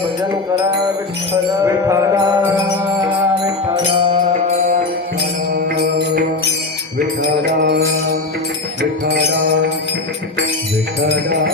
भजन करा विठ्ठल विठ्ठला विठ्ठला विठ्ठला विठ्ठला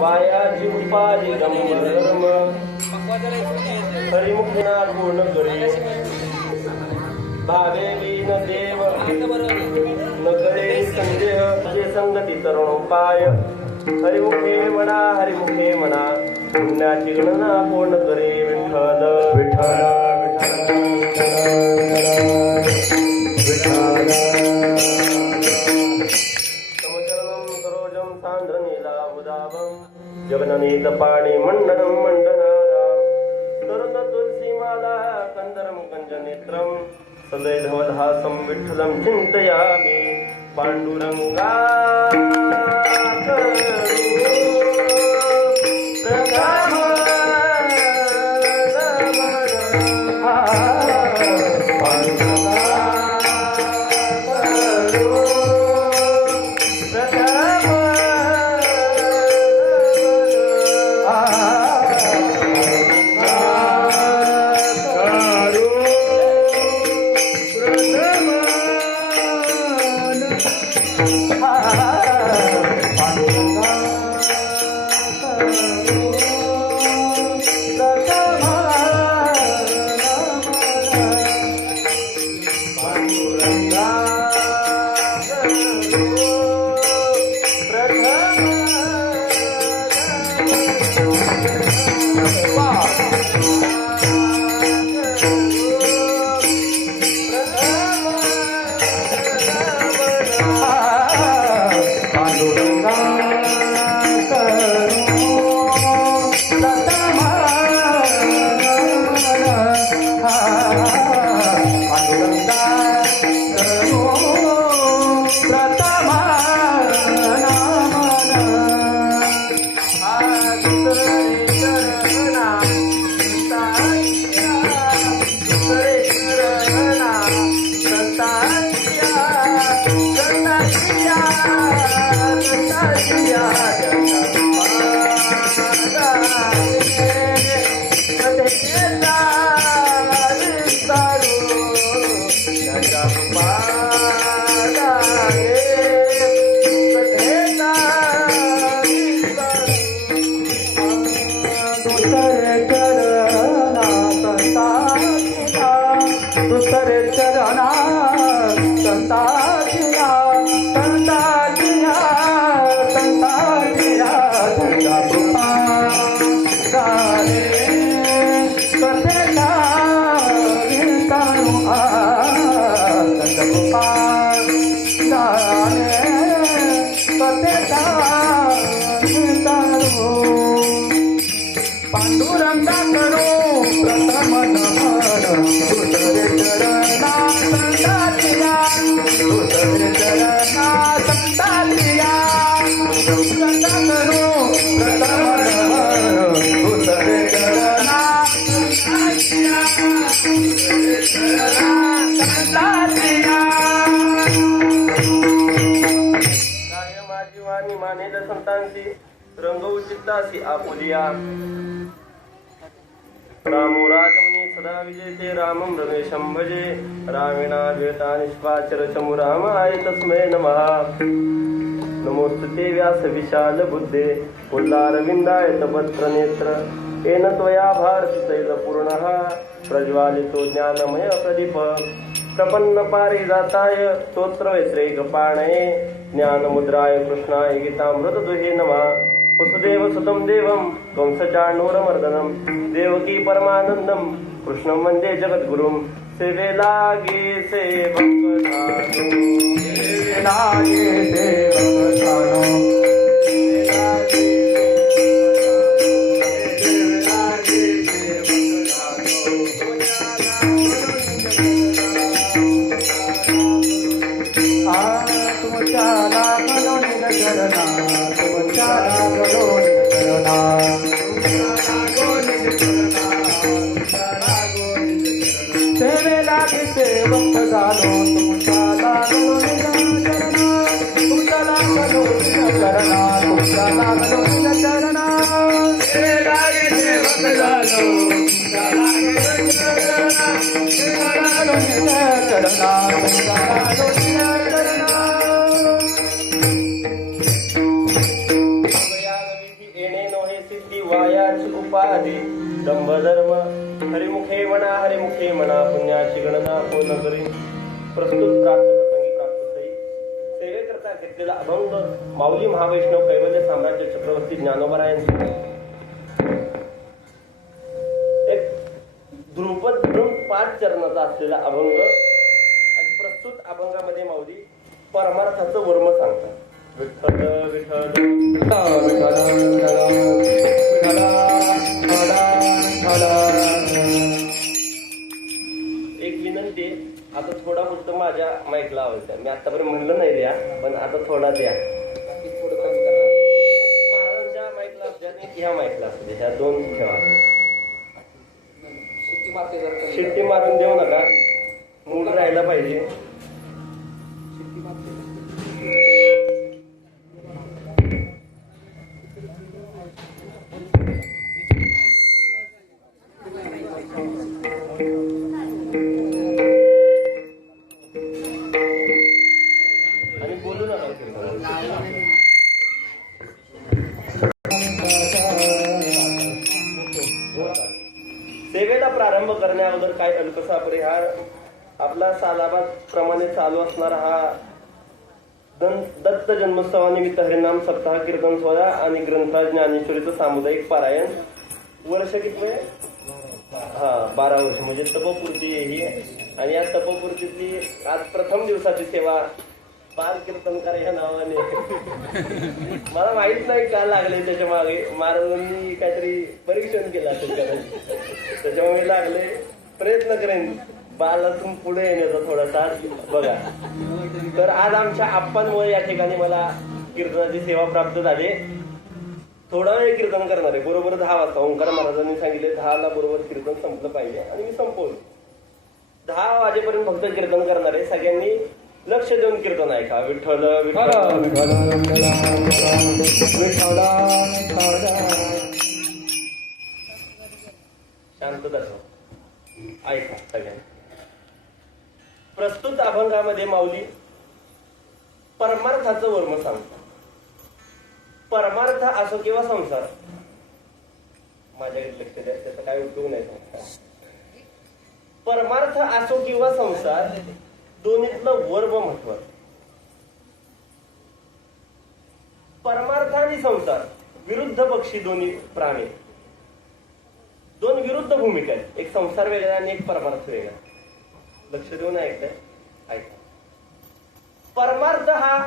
वायाची उपाधी धर्म हरिमुखना पूर्ण करी भावेली न देव नगरे संदेह तुझे संगती तरुणोपाय हरिमुखे म्हणा पुण्याची गणना पूर्ण करे विठ्ठल विठ्ठल जगननीत पाणी मंडनम मंडनाराम तरुण तुलसी माला कंदरम कंजनेत्रम सदैधवधासं विठ्ठलं चिन्तयामि पांडुरंगा पांडुरंगा पांडुरंगा करो प्रथम नमन तुझे चरणा संतातिया तुझे चरणा संतातिया पांडुरंगा करो प्रथम नमन तुझे चरणा संतातिया तुझे चरणा संतातिया काय माझी वाणी मानेल संतांची रंग उचितासी आपुलिया रामो राजमनी सदा विजयते रामं रमेशं भजे रामेणा द्वेता निष्पाचर चमु रामाय तस्मै नमः नमोस्तुते व्यास विशाल बुद्धे पुल्लारविन्दाय तपत्र नेत्र येन त्वया भारती तैलपूर्णः प्रज्वालितो ज्ञानमय प्रदीप प्रपन्न पारिजाताय स्तोत्र वैत्रैकपाणये ज्ञानमुद्राय कृष्णाय गीतामृतदुहे नमः वसुदेव सुतं देवं कंसचाणूरमर्दनं देवकी परमानन्दं कृष्णं वन्दे जगद्गुरुं सेवे लागे सेवक लागे सेवक जानो तुमच्या लागलो निरकरणा तुमच्या लागलो निरकरणा सेवेला सेवक झालो तुमच्या लागलो निरकरणा तुमच्या लागलो निरकरणा तुमच्या लागलो निरकरणा सेवेला सेवक झालो तुमच्या लागलो निरकरणा तुमच्या लागलो निरकरणा तुमच्या लागलो निरकरणा येणे नोहे सिद्धी वायाची उपाधी दंभ धर्म हरिमुखे म्हणा पुण्याची गणना होत करी प्रस्तुत प्राप्तप्रसंगी प्राप्तसई सेवेकरता घेतलेला अभंग माऊली महावैष्णव कैवल्य साम्राज्य चक्रवर्ती ज्ञानोबरायांचे एक ध्रुपद धरून 5 चरणाचा असलेला अभंग आणि प्रस्तुत अभंगामध्ये माऊली परमार्थाचं वर्म सांगतात. विठ्ठल विठ्ठल एक विनंती, आता थोडा फक्त माझ्या माईकला आवडतं. मी आतापर्यंत म्हणलं नाही द्या, पण आता थोडा द्या. महाराजांच्या माईकला असू द्या, ह्या माईकला असू द्या, ह्या 2 ठेवा. शिट्टी मारून देऊ नका, मूड राहायला पाहिजे. आणि बोलू नका. सेवेला प्रारंभ करण्याअगोदर काय अल्पसा परिहार. आपला सालाबाद प्रमाणे चालू असणारा हा दत्त जन्मोत्सवानिमित्त हरिनाम सप्ताह कीर्तन सोहळा आणि ग्रंथराज ज्ञानेश्वरीचं सामुदायिक पारायण. वर्ष किती? 12 वर्ष, म्हणजे तपपूर्ती ही. आणि या तपपूर्तीतली आज प्रथम दिवसाची सेवा बाल कीर्तनकार ह्या नावाने मला माहित नाही का लागले त्याच्या मागे. महाराजांनी काहीतरी परीक्षण केलं असेल कदाचित, त्याच्यामुळे लागले. प्रयत्न करेन बालातून पुढे येण्याचा थोडासा बघा. तर आज आमच्या आप्पांमुळे या ठिकाणी मला कीर्तनाची सेवा प्राप्त झाली. थोडा वेळ कीर्तन करणार आहे, बरोबर 10 वाजता. ओंकार महाराजांनी सांगितले 10ला बरोबर कीर्तन संपलं पाहिजे, आणि मी संपवलं. 10 वाजेपर्यंत फक्त कीर्तन करणार आहे. सगळ्यांनी लक्ष देऊन कीर्तन ऐका. विठ्ठल विठ्ठल शांतता ऐका सगळ्यांनी. प्रस्तुत अभंगामध्ये माऊली परमार्थाचं वर्म सांगतात. परमार्थ असो किंवा संसार, माझ्याकडे लक्ष द्या, त्याचा काय उपयोग नाही. परमार्थ असो किंवा संसार, दोन्हीतलं वर्म महत्वाचं. परमार्थ आणि संसार विरुद्ध पक्षी दोन्ही प्राणी, दोन विरुद्ध भूमिका आहेत. एक संसार वेगळा आणि एक परमार्थ वेगळा. लक्ष देऊन ऐका. परमार्थ हा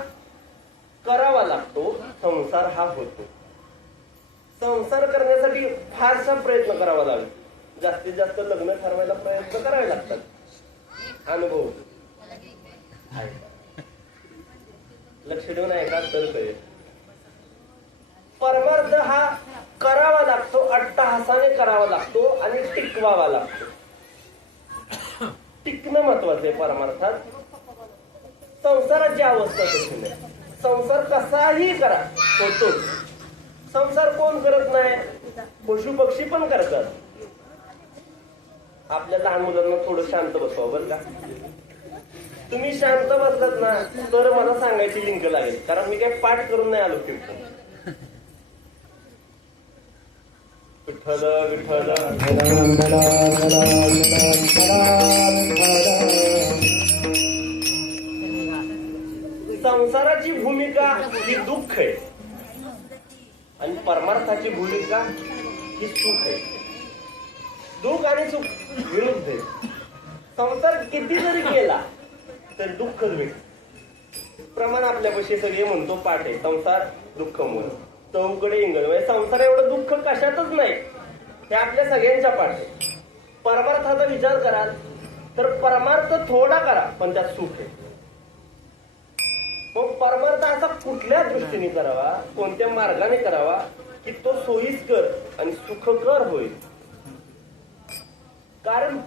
करावा लागतो, संसार हा होतो. संसार करण्यासाठी फारसा प्रयत्न करावा लागतो. जास्तीत जास्त लग्न ठरवायला प्रयत्न करावे लागतात. अनुभव लक्ष देऊन ऐका तर कळेल. परमार्थ हा करावा लागतो, अट्टहासाने करावा लागतो आणि टिकवावा लागतो. टिकणं महत्वाचं आहे परमार्थात. संसाराची अवस्था तशी नाही. संसार कसाही करा होतोच. संसार कोण करत नाही? पशु पक्षी पण करतात. आपल्या लहान मुलांना थोडं शांत बसवा बरं का. तुम्ही शांत बसलात ना तर मला सांगायची लिंक लागेल, कारण मी काही पाठ करून नाही आलो कीर्तन. विठ्ठल विठ्ठल संसाराची भूमिका ही दुःख आहे आणि परमार्थाची भूमिका ही सुख आहे. दुःख आणि सुख विरुद्ध आहे. संसार किती जरी केला तर दुःखच भेट. प्रमाण आपल्यापाशी सगळे म्हणतो पाठ आहे, संसार दुःख मूळ चौकडे इंगळ. म्हणजे संसार एवढं दुःख कशातच नाही, हे आपल्या सगळ्यांच्या पाठ आहे. परमार्थाचा विचार कराल तर परमार्थ थोडा करा पण त्यात सुख आहे. मग परमार्थ असा कुठल्या दृष्टीने करावा, कोणत्या मार्गाने करावा की तो सोयीस्कर आणि सुखकर होईल. कारण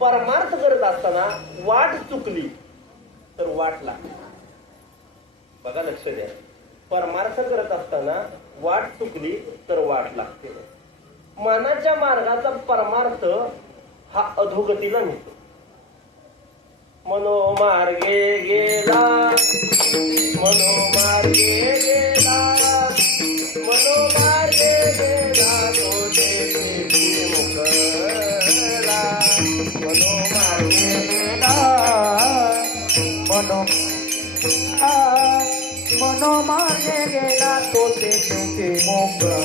परमार्थ करत असताना वाट चुकली तर वाट लागते. बघा लक्ष द्या. परमार्थ करत असताना वाट चुकली तर वाट लागते. मनाच्या मार्गाचा परमार्थ हा अधोगतीला नेतो. मनोमार्गे गेला, मनोमार्गे गेला, मनोमार्गे गेला तो देवी मुकला. मनोमार्गे गेला, मनोमार्गे गेला तो तेथे मोकळा.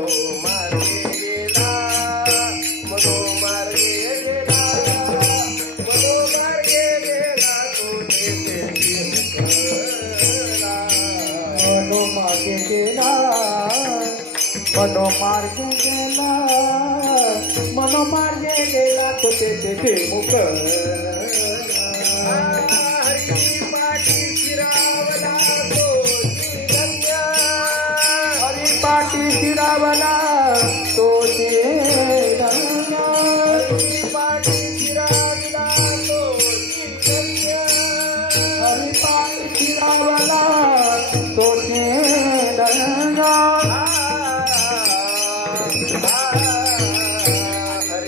मनोमार्गे गेला, मनोमार्गे गेला, मनोमार्गे गेला तो देवी मुकला. मनोमार्गे गेला, मनोमार्गे गेला, मनोमार्गे गेला तो तेथे मोकळा. पाठी शिरावला तो धन्य. पाठी शिरावला तो धन्य. हरी पाठी शिरावला तो धन्य. हरी मुखे म्हणा,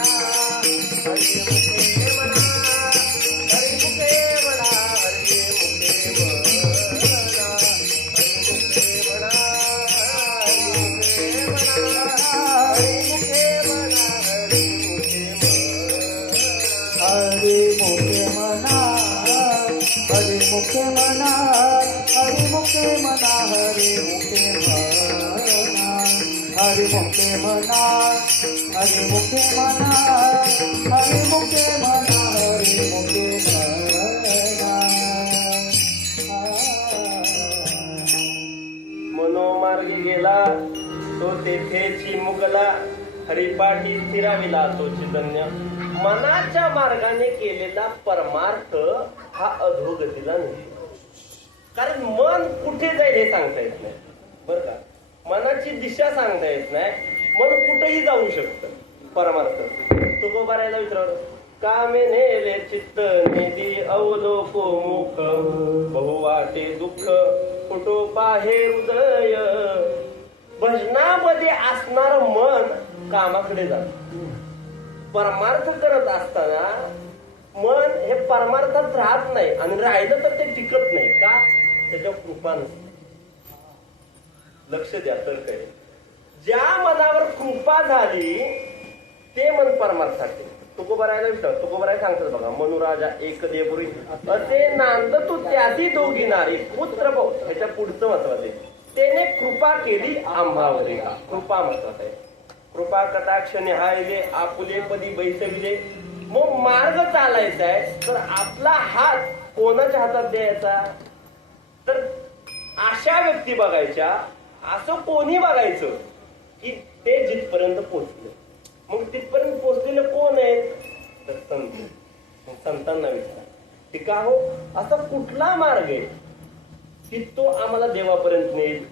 हरी मुखे म्हणा, हरी मुखे म्हणा, हरी मुखे म्हणा, हरी मुखे म्हणा, हरी मुखे म्हणा, हरी मुखे म्हणा, हरी मुखे म्हणा. हरी मुखे म्हणा, हरी मुखे म्हणा, हरी मुखे म्हणा, हरी मुखे म्हणा, हरी मुखे म्हणा, हरी मुखे म्हणा, हरी मुखे म्हणा, हरी मुखे म्हणा. केलेला हरिपाठी स्थिराविला तो चैतन्य. मनाच्या मार्गाने केलेला परमार्थ हा अधोगतीला नाही. कारण मन कुठे जाईल हे सांगता येत नाही बरं का. मनाची दिशा सांगता येत नाही. मन कुठेही जाऊ शकतं परमार्थ. तुकोबारायला विचारलं, कामे नेले चित्त निधी अवलोको मुख बहुवाटे दुःख कुठो पाहे हृदय. भजनामध्ये असणार मन कामाकडे जात. परमार्थ करत असताना मन हे परमार्थात राहत नाही आणि राहिलं तर ते टिकत नाही का, त्याच्या कृपा नसते. लक्ष द्या तर काय, ज्या मनावर कृपा झाली ते मन परमार्थात. तुकोबारायला विचार, तुकोबाराय सांगतात बघा, मनुराजा एक देपुरी असे नांद तू त्याची दोघी नारी पुत्र भाऊ. ह्याच्या पुढचं महत्वाचं आहे, त्याने कृपा केली आंबावरी. कृपा महत्वाचं आहे. कृपा कटाक्ष निहाळले आपुले पदी बैसविले. मग मार्ग चालायचा आहे तर आपला हात कोणाच्या हातात द्यायचा, तर अशा व्यक्ती बघायच्या, असं कोणी बघायचं की ते जिथपर्यंत पोहोचले. मग तिथपर्यंत पोहोचलेले कोण आहेत, तर संत. मग संतांना विचारा की का हो असा कुठला मार्ग आहे की तो आम्हाला देवापर्यंत नेईल.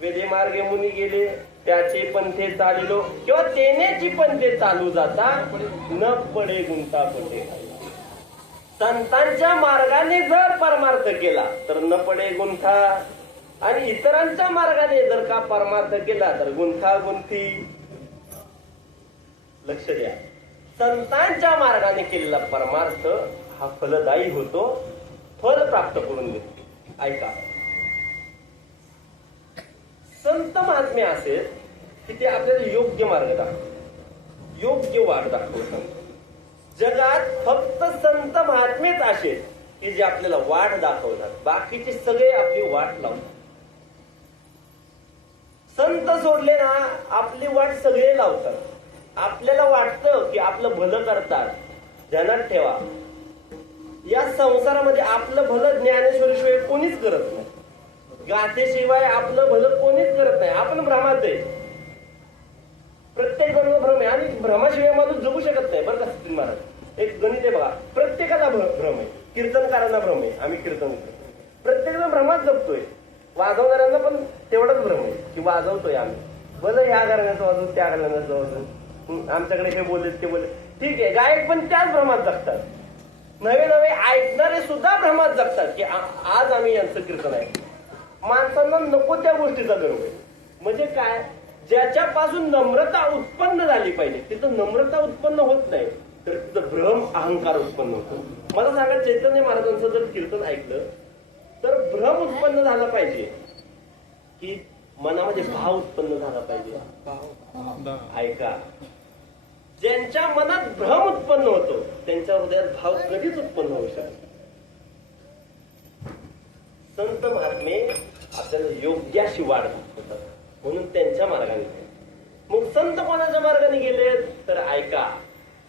वेदे मार्गे मुनी गेले त्याचे पंथे चालिलो किंवा तेनेची पंथे चालू जाता न पडे गुंता पटे. संतांच्या मार्गाने जर परमार्थ केला तर न पडे गुंथा, आणि इतरांच्या मार्गाने जर का परमार्थ केला तर गुंथा गुंथी. लक्ष द्या, संतांच्या मार्गाने केलेला परमार्थ हा फलदायी होतो, फल प्राप्त करून देतो. ऐका, संत महात्मे असेल की ते आपल्याला योग्य मार्ग दाखवतात, योग्य वाट दाखवतात. जगात फक्त संत महात्मेच असेल की जे आपल्याला वाट दाखवतात, बाकीचे सगळे आपली वाट लावतात. संत सोडले ना आपली वाट सगळे लावतात. आपल्याला वाटतं की आपलं भलं करतात. ध्यानात ठेवा, या संसारामध्ये आपलं भलं ज्ञानेश्वरीशिवाय कोणीच करत नाही. गाथेशिवाय आपलं भलं कोणीच करत नाही. आपण भ्रमात आहे. प्रत्येक जण भ्रम आहे आणि भ्रमाशिवाय माणूस जगू शकत नाही बरं का. सचिन महाराज, एक गणित आहे बघा, प्रत्येकाला भ्रम आहे. कीर्तनकारांना भ्रम आहे, आम्ही कीर्तन करतो. प्रत्येक जण भ्रमात जगतोय. वाजवणाऱ्यांना पण तेवढाच भ्रम आहे की वाजवतोय आम्ही, भलं ह्या घराण्याचं वाजवून त्या घराण्याचं वाजवून, आमच्याकडे हे बोलले ते बोलले. ठीक आहे, गायक पण त्याच भ्रमात जगतात. नवे नवे ऐकणारे सुद्धा भ्रमात जगतात की आज आम्ही यांचं कीर्तन आहे. माणसांना नको त्या गोष्टीचा गर्व आहे. म्हणजे काय, ज्याच्यापासून नम्रता उत्पन्न झाली पाहिजे तिथं नम्रता उत्पन्न होत नाही, तर तिथं भ्रम अहंकार उत्पन्न होतो. मला सांगा, चैतन्य महाराजांचं जर कीर्तन ऐकलं तर भ्रम उत्पन्न झाला पाहिजे की मनामध्ये भाव उत्पन्न झाला पाहिजे. ऐका, ज्यांच्या मनात भ्रम उत्पन्न होतो त्यांच्या हृदयात भाव कधीच उत्पन्न होऊ शकतो. संत महात्मे आपल्याला योग्याशी वाट दाखवतात, म्हणून त्यांच्या मार्गाने. मग संत कोणाच्या मार्गाने गेले तर ऐका,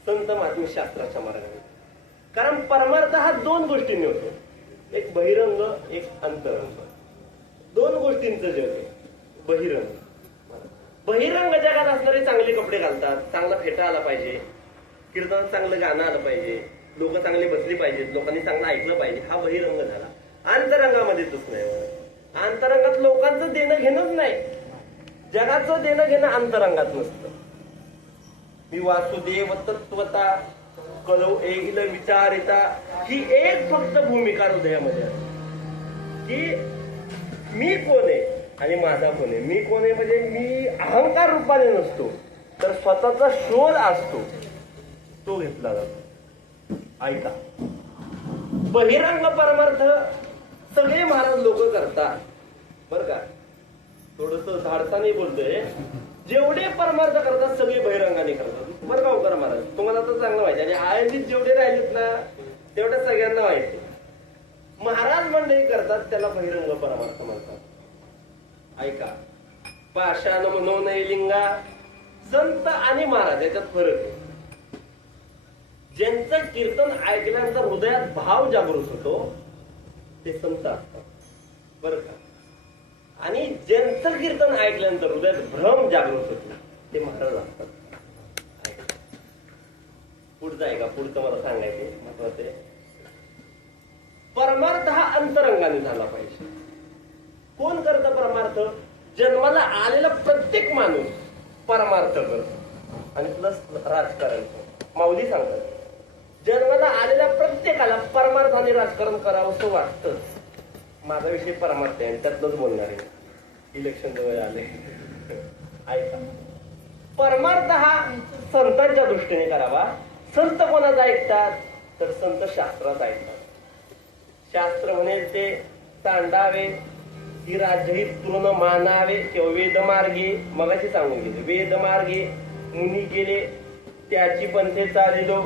संत महात्मे शास्त्राच्या मार्गाने. कारण परमार्थ हा दोन गोष्टींनी होतो, एक बहिरंग एक अंतरंग. दोन गोष्टींचं जग आहे. बहिरंग जगात असणारे चांगले कपडे घालतात, चांगला फेटा आला पाहिजे, कीर्तनात चांगलं गाणं आलं पाहिजे, लोक चांगले बसली पाहिजेत, लोकांनी चांगलं ऐकलं पाहिजे, हा बहिरंग झाला. अंतरंगामध्ये तसं नाही. अंतरंगात लोकांचं देणं घेणंच नाही. जगाचं देणं घेणं अंतरंगात नसतं. मी वासुदेव तत्वता कलो एगिल विचारिता, ही एक फक्त भूमिका हृदयामध्ये आहे की मी कोण आहे आणि माझा कोण आहे. मी कोण आहे म्हणजे मी अहंकार रूपाने नसतो, तर स्वतःचा शोध असतो, तो घेतला जातो. ऐका, बहिरंग परमार्थ सगळे महाराज लोक करतात बर का. थोडस धाडसाने बोलतोय, जेवढे परमार्थ करतात सगळे बहिरंगाने करतात बरं का. करा महाराज, तुम्हाला तर चांगलं माहिती आणि आयोजित जेवढे राहिलेत ना तेवढ्या सगळ्यांना माहिती. महाराज मंडळी करतात त्याला बहिरंग परमार्थ म्हणतात. ऐका, पाषाण मनोनय लिंगा, संत आणि महाराज याच्यात फरक आहे. ज्यांचं कीर्तन ऐकल्यानंतर हृदयात भाव जागृत होतो ते संत असतात बरं का. आणि ज्यांचं कीर्तन ऐकल्यानंतर हृदयात भ्रम जागृत होतो ते महाराज असतात. पुढचं आहे का? पुढचं मला सांगायचे महत्वाचं आहे. परमार्थ हा अंतरंगाने झाला पाहिजे. कोण करतं परमार्थ? जन्माला आलेला प्रत्येक माणूस परमार्थ करतो आणि प्लस राजकारण. माऊली सांगतात जन्माला आलेल्या प्रत्येकाला परमार्थाने राजकारण करावं असं वाटतं. माझा विषय परमार्थ आहे आणि त्यातलंच बोलणार आहे. इलेक्शन जवळ आले. ऐका, परमार्थ हा संतांच्या दृष्टीने करावा. संत कोणाचा ऐकतात? तर संत शास्त्राचा ऐकतात. शास्त्र म्हणेल ते सांडावे, ही राज्यहित पूर्ण मानावे किंवा वेदमार्गे. मगाशी सांगून गेले वेदमार्गे मुनी गेले त्याची पंथे चालिलो.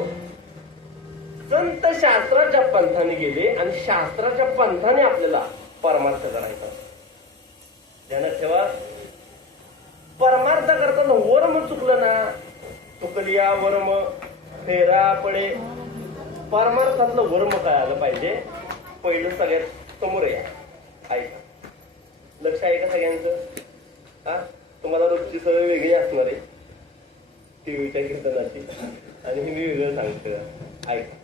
संत शास्त्राच्या पंथाने गेले आणि शास्त्राच्या पंथाने आपल्याला परमार्थ करायचा. ध्यानात ठेवा, परमार्थ करताना वर्म चुकलं ना, चुकलिया वर्म फेरा पडे. परमार्थातलं वर्म काय आलं पाहिजे पहिलं सगळ्यात समोर या. ऐका, लक्ष आहे का सगळ्यांचं? हा, तुम्हाला रोजची सवय वेगळी असणार आहे टीव्हीच्या कीर्तनाची आणि मी वेगळं सांगतो. ऐका,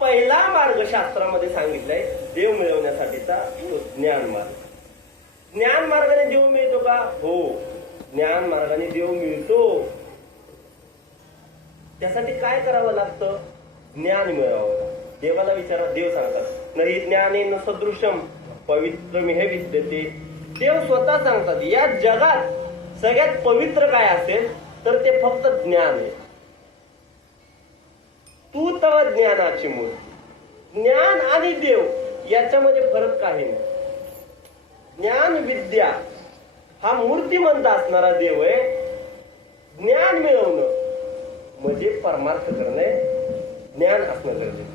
पहिला मार्ग शास्त्रामध्ये सांगितलाय देव मिळवण्यासाठीचा तो ज्ञान मार्ग. ज्ञान मार्गाने देव मिळतो का? हो, ज्ञान मार्गाने देव मिळतो. त्यासाठी काय करावं लागतं? ज्ञान मिळवावं. देवाला विचारा, देव सांगतात नाही ज्ञानेन सदृशम पवित्रमिह विद्यते. देव स्वतः सांगतात या जगात सगळ्यात पवित्र काय असेल तर ते फक्त ज्ञान आहे. तू तव ज्ञानाची मूर्ती. ज्ञान आणि देव याच्यामध्ये फरक काही नाही. ज्ञान विद्या हा मूर्तिमंत असणारा देव आहे. ज्ञान मिळवणं म्हणजे परमार्थ करणे, ज्ञान असणं गरजेचं.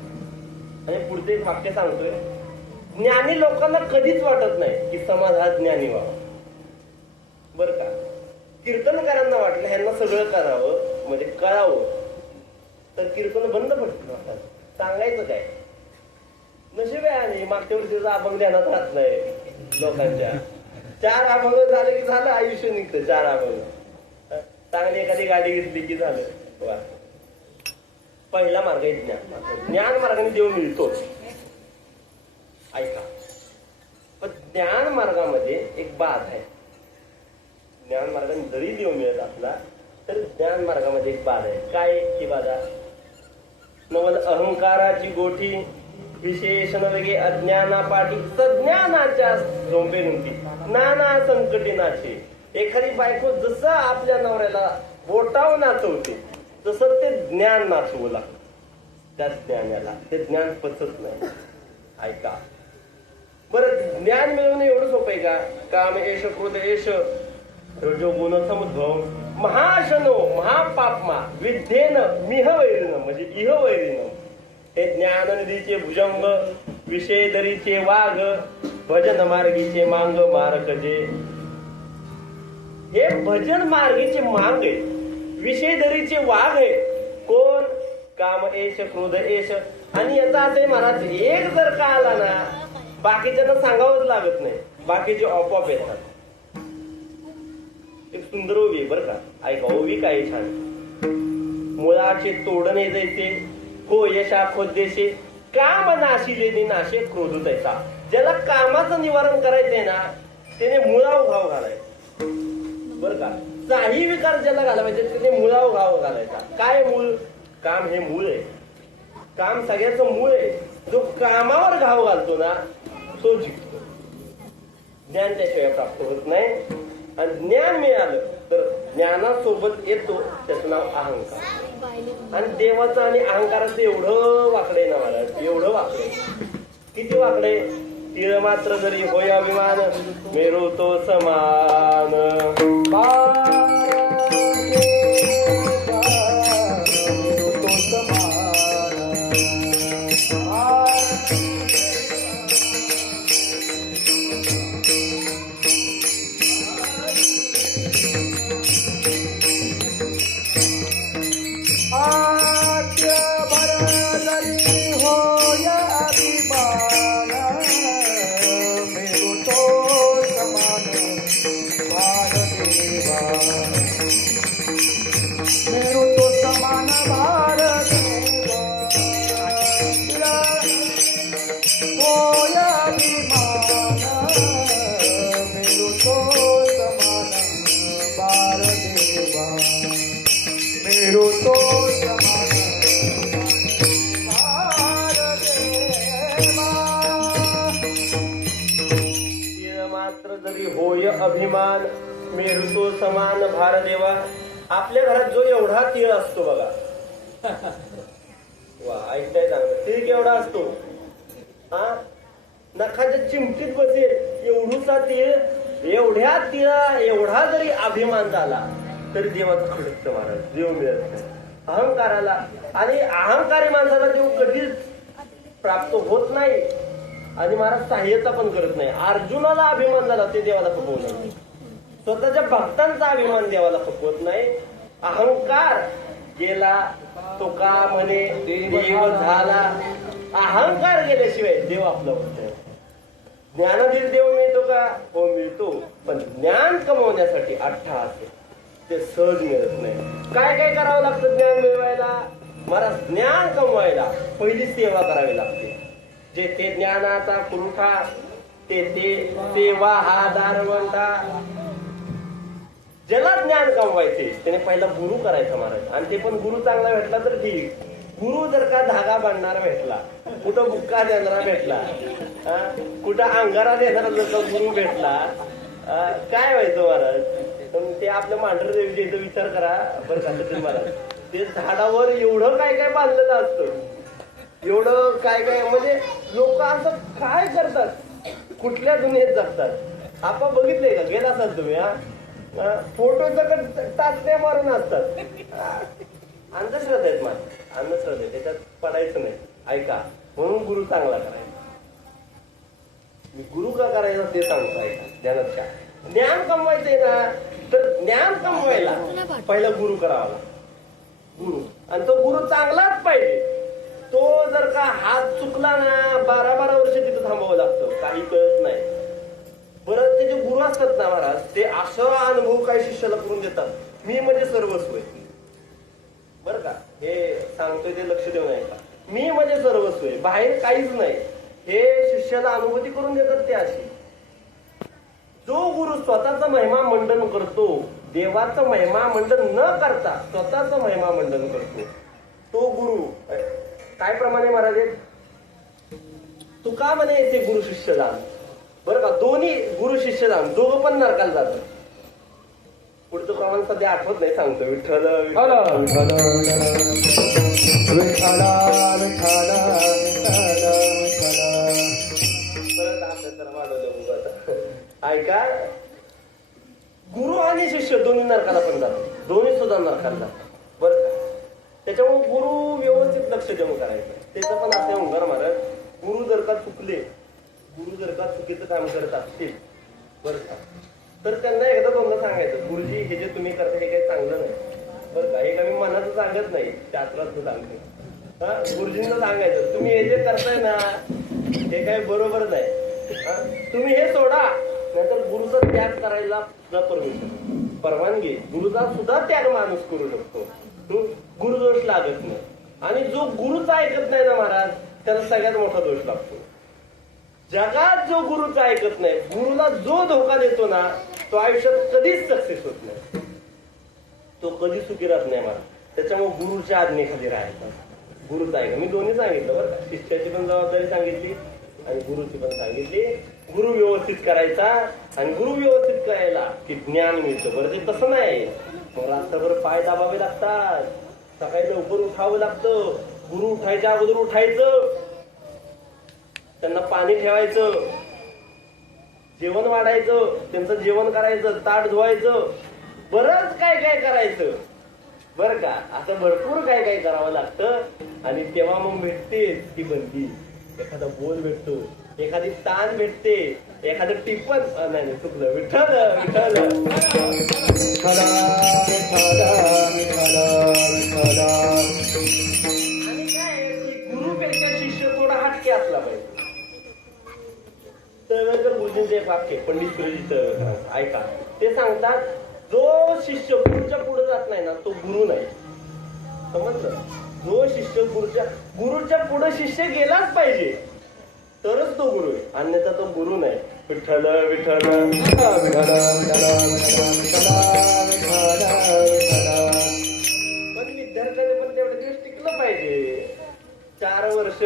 आणि पुढचे एक वाक्य सांगतोय, ज्ञानी लोकांना कधीच वाटत नाही की समाज हा ज्ञानी व्हावा. बर का? कीर्तनकारांना वाटलं ह्यांना सगळं करावं म्हणजे कळावं तर कीर्तन बंद पडतील. सांगायचं काय? नशीब आहे आणि मागच्या वर्षीचा अभंग ध्यानात राहत नाही लोकांच्या. 4 अभंग झाले की झालं, आयुष्य निघतं. 4 अभंग, चांगली एखादी गाडी घेतली की झालं. वा, पहिला मार्ग आहे ज्ञान. ज्ञान मार्गाने देव मिळतोच. ऐका, पण ज्ञान मार्गामध्ये एक बाध आहे. ज्ञान मार्गाने जरी देव मिळत असला तर ज्ञान मार्गामध्ये एक बाध आहे. काय की बाधा? नवल अहंकाराची गोठी विशेषण वेगे अज्ञाना पाठी सज्ञानाच्या झोंबे नुंती नाना संकटी नाचे. एखादी बायको जसं आपल्या नवऱ्याला बोटाव नाचवते तसं ते ज्ञान नाचवू लागतं. त्या ज्ञानाला ते ज्ञान पचत नाही. ऐका बरं, ज्ञान मिळवणं एवढं सोपं आहे का? काम एष क्रोध एष रजो गुण समुद्भव महाशनो महापापमा विद्येन मिह वैरिन म्हणजे इह वैरिन. हे ज्ञाननिधीचे भुजंग विषयदरीचे वाघ भजन मार्गीचे मांग मारकजे. हे भजन मार्गीचे मांग आहे, विषयदरीचे वाघ आहे. कोण? काम एष क्रोध एष. आणि याचा असे महाराज एक जर का आला ना बाकीच्यांना सांगावंच लागत नाही, बाकीचे आपोआप येतात. एक सुंदर ओवी आहे बरं का. ऐका, ओवी काय छान. मुळाचे तोडणे जैसे हो यशा खोदेशे काम नाशिले नाशे क्रोध तैसा. ज्याला कामाचं निवारण करायचंय ना त्याने मुळाव घाव घालायचा. बरं का? काही विकार ज्याला घालायचे त्याने मुळाव घाव घालायचा. काय मूळ? काम हे मूळ आहे. काम सगळ्याचं मूळ आहे. जो कामावर घाव घालतो ना तो जिंकतो. ज्ञान त्याशिवाय प्राप्त होत नाही. आणि ज्ञान मिळालं तर ज्ञानासोबत येतो त्याचं नाव अहंकार. आणि देवाचं आणि अहंकाराचं एवढं वाकडे ना महाराज, एवढं वाकडे. किती वाकडे? तीळ मात्र जरी होय अभिमान मेरो तो समान. भारत अभिमान मेरुतो समान भार देवा. आपल्या घरात जो एवढा तीळ असतो बघा, वा ऐकताय चांगलं, तीळ केवढा असतो हा, नखाच्या चिमटीत बसेल एवढूसा तीळ. एवढ्या तिळा एवढा जरी अभिमान झाला तरी देवाचं खडकतं महाराज, देव मिळत नाही. अहंकाराला आणि अहंकारी माणसाला देव कधीच प्राप्त होत नाही आणि महाराज सहाय्यता पण करत नाही. अर्जुनाला अभिमान झाला ते देवाला खपवलं नाही, स्वतःच्या भक्तांचा अभिमान देवाला खपवत नाही. अहंकार गेला तो का म्हणे देव झाला. अहंकार गेल्याशिवाय देव आपला होत नाही. ज्ञानाधीन देव मिळतो का? हो मिळतो, पण ज्ञान कमवण्यासाठी अट्टहास ते सहज मिळत नाही. काय काय करावं लागतं ज्ञान मिळवायला? मला ज्ञान कमवायला पहिली सेवा करावी लागते. जे ते ज्ञानाचा पुरवठा ते सेवा हा दारवंटा. ज्याला ज्ञान कमवायचे त्याने पहिला गुरु करायचा महाराज, आणि ते पण गुरु चांगला भेटला तर ठीक. गुरु जर का धागा बांधणारा भेटला, कुठं बुक्का देणारा भेटला, कुठं अंगारा देणारा जर का गुरु भेटला, काय व्हायचं महाराज? पण ते आपल्या मांढर देवीचा विचार करा बरं का सचिन महाराज. ते झाडावर एवढं काय काय बांधलेलं असतं, एवढं काय काय, म्हणजे लोक असं काय करतात, कुठल्या दुनियेत जगतात. आपण बघितलंय का? गेला असाल तुम्ही हा, फोटो सकट टाचण्या मारून असतात. अंधश्रद्धा आहेत माझ, अंधश्रद्धा आहे, त्याच्यात पडायचं नाही. ऐका, म्हणून गुरु चांगला करायचा. मी गुरु का करायचा ते सांगतो, ऐका ध्यानात का. ज्ञान कमवायचंय ना, तर ज्ञान कमवायला पहिला गुरु करावा. गुरु, आणि तो गुरु चांगलाच पाहिजे. तो जर का हात चुकला ना 12-12 वर्ष तिथं थांबावं लागतं, काही कळत नाही. परत ते जे गुरु असतात ना महाराज, ते असं अनुभव काही शिष्याला करून देतात, मी म्हणजे सर्वस्व आहे. बरं का, हे सांगतोय ते लक्ष देऊन ऐका. मी म्हणजे सर्वस्व आहे, बाहेर काहीच नाही, हे शिष्याला अनुभूती करून देतात. ते अशी जो गुरु स्वतःचा महिमा मंडन करतो, देवाचं महिमा मंडन न करता स्वतःचं महिमा मंडन करतो, तो गुरु. काय प्रमाणे महाराज तुका म्हणे येते गुरु शिष्य दान. बरं का, दोन्ही गुरु शिष्य दान, दोघं पण नरकाला जातात. पुढचं प्रमाण सध्या आठवत नाही, सांगतो. विठ्ठल विठ्ठल विठ्ठल विठ्ठल विठ्ठल परत आपल्या जरा वाढवलं. ऐका, गुरु आणि शिष्य दोन्ही नरकाला पण जातात, दोन्ही सुद्धा नरकाला जातात. बरं का, त्याच्यामुळे गुरु व्यवस्थित लक्ष देऊन करायचं. त्याचं पण असं होणार महाराज, गुरु जर का चुकले, गुरु जर का चुकीचं काम करत असतील बरं का, तर त्यांना एकदा दोनदा सांगायचं, गुरुजी हे जे तुम्ही करता हे काही चांगलं नाही बरं का. हे काही मनाचं सांगत नाही, शास्त्रात सांगते. हा, गुरुजींना सांगायचं, तुम्ही हे जे करताय ना हे काही बरोबर नाही, तुम्ही हे सोडा. नाहीतर गुरुचा त्याग करायला सुद्धा परवानगी, गुरुचा सुद्धा त्याग माणूस करू शकतो. गुरुदोष लागत नाही. आणि जो गुरुचा ऐकत नाही ना महाराज, त्याला सगळ्यात मोठा दोष लागतो. जगात जो गुरुचा ऐकत नाही, गुरुला जो धोका देतो ना, तो आयुष्यात कधीच सक्सेस होत नाही, तो कधी सुखी राहत नाही महाराज. त्याच्यामुळे गुरुच्या आज्ञेखाली राहायचं, गुरुचा ऐका. मी दोन्ही सांगितलं बरं का, शिष्याची पण जबाबदारी सांगितली आणि गुरुची पण सांगितली. गुरु व्यवस्थित करायचा, आणि गुरु व्यवस्थित करायला की ज्ञान मिळतं. बरं, ते तसं नाही, रात्रभर पाय दाबावे लागतात, सकाळी लवकर उठावं लागतं. गुरु उठायच्या अगोदर उठायचं, त्यांना पाणी ठेवायचं, जेवण वाढायचं, त्यांचं जेवण करायचं, ताट धुवायचं, बरंच काय काय करायचं बरं का. असं भरपूर काय काय करावं लागतं. आणि तेव्हा मग भेटते ती बंदी, एखादा बोल भेटतो, एखादी ताण भेटते, एखादं टिपण. नाही चुकलं, विठ्ठल विठ्ठल. आणि काय गुरुपेक्षा शिष्य थोडा हटके असला पाहिजे. तळवळकर गुरुजींचे एक वाक्य, पंडित गुरुजी तळवळकर, ऐका. ते सांगतात, जो शिष्य गुरुच्या पुढे जात नाही ना, तो गुरु नाही. समजलं? जो शिष्य गुरुच्या पुढे शिष्य गेलाच पाहिजे तरच तो गुरु आहे, अन्यथा तो गुरु नाही. विठ्ठल विठ्ठल पण विद्यार्थ्याने पण तेवढे दिवस टिकलं पाहिजे. 4 वर्ष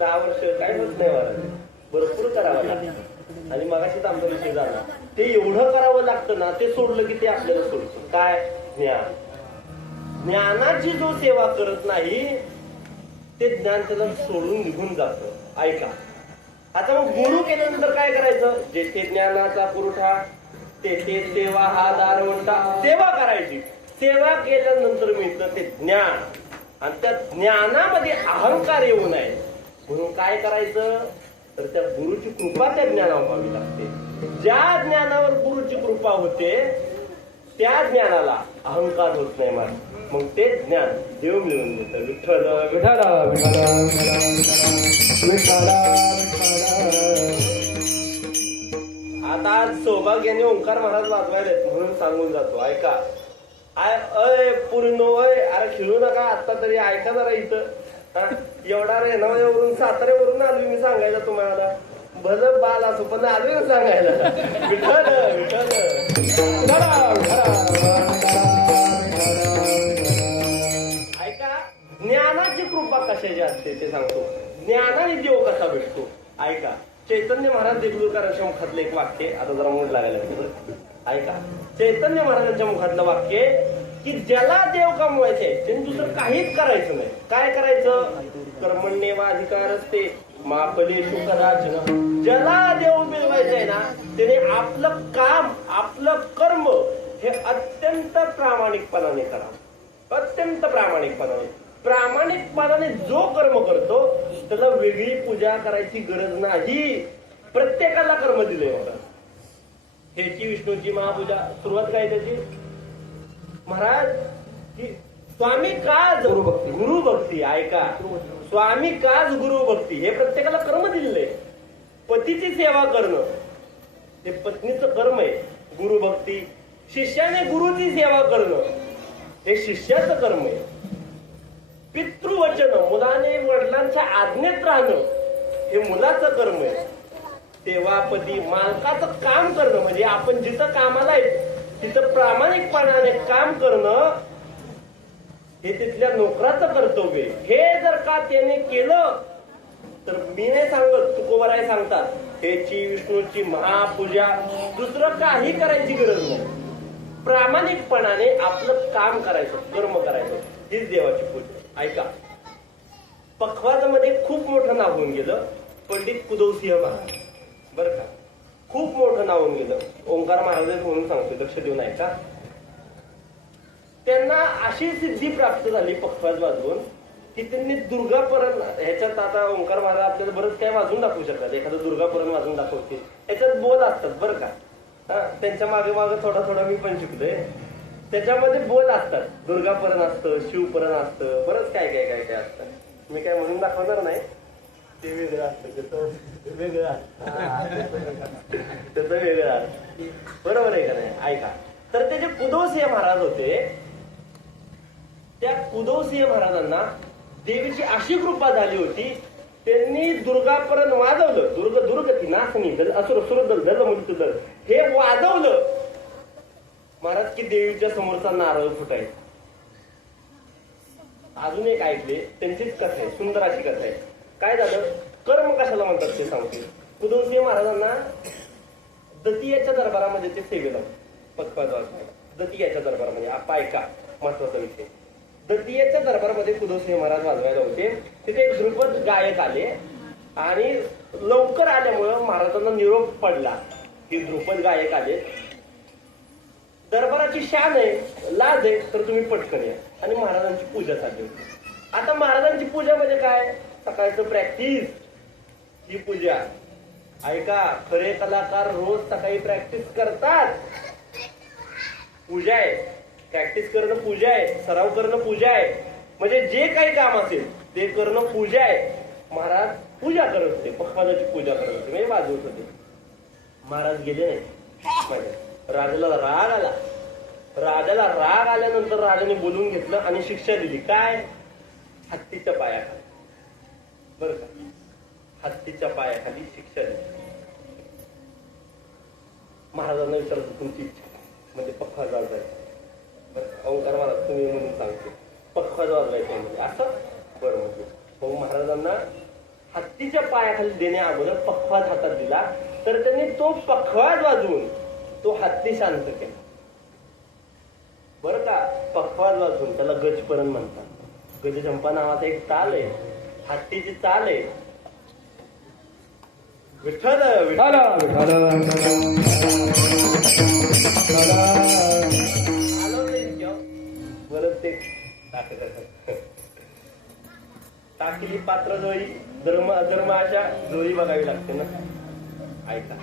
10 वर्ष काय होत नाही महाराज, भरपूर करावं लागतं. आणि मगाशीच आमचा विषय झाला, ते एवढं करावं लागतं ना, ते सोडलं की ते आपल्याला सोडतं. काय? ज्ञान. ज्ञानाची जो सेवा करत नाही ते ज्ञान त्याला सोडून निघून जातं. ऐका, आता मग गुरु केल्यानंतर काय करायचं? जेथे ज्ञानाचा पुरवठा तेथे सेवा हा दारवंटा. सेवा करायची. सेवा केल्यानंतर मिळतं ते ज्ञान, आणि त्या ज्ञानामध्ये अहंकार येऊ नये म्हणून काय करायचं? तर त्या गुरुची कृपा त्या ज्ञानावर व्हावी लागते. ज्या ज्ञानावर गुरुची कृपा होते त्या ज्ञानाला अहंकार होत नाही. मग ते ज्ञान देव मिळून देतं. विठ्ठल विठ्ठल विठ्ठल. आता आज सौभाग्याने ओंकार महाराज वाजवायला म्हणून सांगून जातो. ऐका, अय पूर्ण अय, अरे खेळू नका आता तरी, ऐका जरा इथं. एवढा रेणावरून साताऱ्यावरून आलोय मी सांगायला तुम्हाला. भलं बाल असो पण आलोय ना सांगायला. विठ्ठल विठ्ठल. ऐका, ज्ञानाची कृपा कशाची असते ते सांगतो. ज्ञानाने देव कसा भेटतो. ऐका, चैतन्य महाराज देगलूरकरांच्या मुखातलं एक वाक्य, आता जरा मूड लागायला लागलं. ऐका, चैतन्य महाराजांच्या मुखातलं वाक्य की ज्याला देव कमवायचे त्यांनी दुसरं काहीच करायचं नाही. काय करायचं? कर्मण्येव अधिकार असते मापले सुखराजन. ज्याला देव मिळवायचंय ना त्याने आपलं काम, आपलं कर्म हे अत्यंत प्रामाणिकपणाने करा. अत्यंत प्रामाणिकपणाने जो कर्म करतो त्याला वेगळी पूजा करायची गरज नाही. प्रत्येकाला कर्म दिले होतं. ह्याची विष्णूची महापूजा. सुरुवात काय त्याची? महाराज की स्वामी काज गुरुभक्ती. ऐका, स्वामी काज गुरुभक्ती हे प्रत्येकाला कर्म दिलेलं आहे. पतीची सेवा करणं हे पत्नीचं कर्म आहे, गुरुभक्ती. शिष्याने गुरुची सेवा करणं हे शिष्याचं कर्म आहे. पितृवचन, मुलाने वडिलांच्या आज्ञेत राहणं हे मुलाचं कर्म आहे. सेवापती, मालकाचं काम करणं म्हणजे आपण जिथं कामाला आहे तिथं प्रामाणिकपणाने काम करणं हे तिथल्या नोकराचं कर्तव्य आहे. हे जर का त्याने केलं तर मी नाही सांगत, तुकोबराय सांगतात, ह्याची विष्णूची महापूजा दुसरं काही करायची गरज नाही. प्रामाणिकपणाने आपलं काम करायचं, कर्म करायचं, हीच देवाची पूजा. ऐका, पखवाजामध्ये खूप मोठं नाव होऊन गेलं पंडित कुदवसिंह महाराज. बरं का, खूप मोठं नाव होऊन गेलं. ओंकार महाराज म्हणून सांगतो, लक्ष देऊन ऐका. त्यांना अशी सिद्धी प्राप्त झाली पखवाज वाजवून की त्यांनी दुर्गापरण, ह्याच्यात आता ओंकार महाराज आपल्याला बरंच काय वाजून दाखवू शकतात. एखादं दुर्गापरण वाजून दाखवतील, ह्याच्यात बोल असतात बरं का. त्यांच्या मागे थोडा थोडा मी पण शिकलोय. त्याच्यामध्ये बोल असतात. दुर्गापरण असतं, शिवपरण असतं, बरंच काय काय काय काय असतं. मी काय म्हणून दाखवणार नाही, ते वेगळं असतं, त्याचं वेगळं त्याचं वेगळं असतं. बरोबर आहे का नाही? ऐका, तर ते जे कुदवसिंह महाराज होते त्या कुदवसिंह महाराजांना देवीची अशी कृपा झाली होती, त्यांनी दुर्गापरण वाजवलं. दुर्ग ती नाचणी असुर सुरदल दल मुलतुदल हे वाजवलं महाराज की देवीच्या समोरचा नारळ फुटायचा. अजून एक ऐकले, त्यांचीच कथा आहे, सुंदर अशी कथा आहे. काय झालं? कर्म कशाला म्हणतात ते सांगते. कुदवसिंह महाराजांना दतियाच्या दरबारामध्ये ते सेवेला पखवाज. दतियाच्या दरबारामध्ये आपा ऐका, महत्वाचा विषय. दतियाच्या दरबारामध्ये कुदवसिंह महाराज वाजवायला होते. तिथे एक ध्रुपद गायक आले आणि लवकर आल्यामुळं महाराजांना निरोप पडला की ध्रुपद गायक आले. दरबाराची शान आहे, लाज आहे, तर तुम्ही पटकन या. आणि महाराजांची पूजा चालली होती. आता महाराजांची पूजा म्हणजे काय? सकाळचं प्रॅक्टिस, ही पूजा. ऐका, खरे कलाकार रोज सकाळी प्रॅक्टिस करतात. पूजा आहे, प्रॅक्टिस करणं पूजा आहे, सराव करणं पूजा आहे. म्हणजे जे काही काम असेल ते करणं पूजा आहे. महाराज पूजा करत होते, पखवाजाची पूजा करत होते, म्हणजे वाजवत होते. महाराज गेले नाही. राजाला राग आला. राजाला राग आल्यानंतर राजाने बोलून घेतलं आणि शिक्षा दिली. काय? हत्तीच्या पायाखाली. बरं का, हत्तीच्या पायाखाली शिक्षा दिली. महाराजांना विचारत तुमची इच्छा म्हणजे पखवाज वाजवायचा. ओंकार महाराज तुम्ही म्हणून सांगते पखवाज वाजवायचा म्हणजे असं. बरं, म्हणजे मग महाराजांना हत्तीच्या पायाखाली देण्या अगोदर पखवाज हातात दिला. तर त्यांनी तो पखवाज वाजवून तो हत्ती शांत केला. बरं का, पखवाज वाजवून त्याला गजपरण म्हणतात. गजचंपा नावाचा एक ताल आहे, हत्तीची चाल आहे. विठ्ठल विठ्ठल परत ते टाकली पात्र जोळी धर्म अधर्म अशा जोळी बघावी लागते ना. ऐका,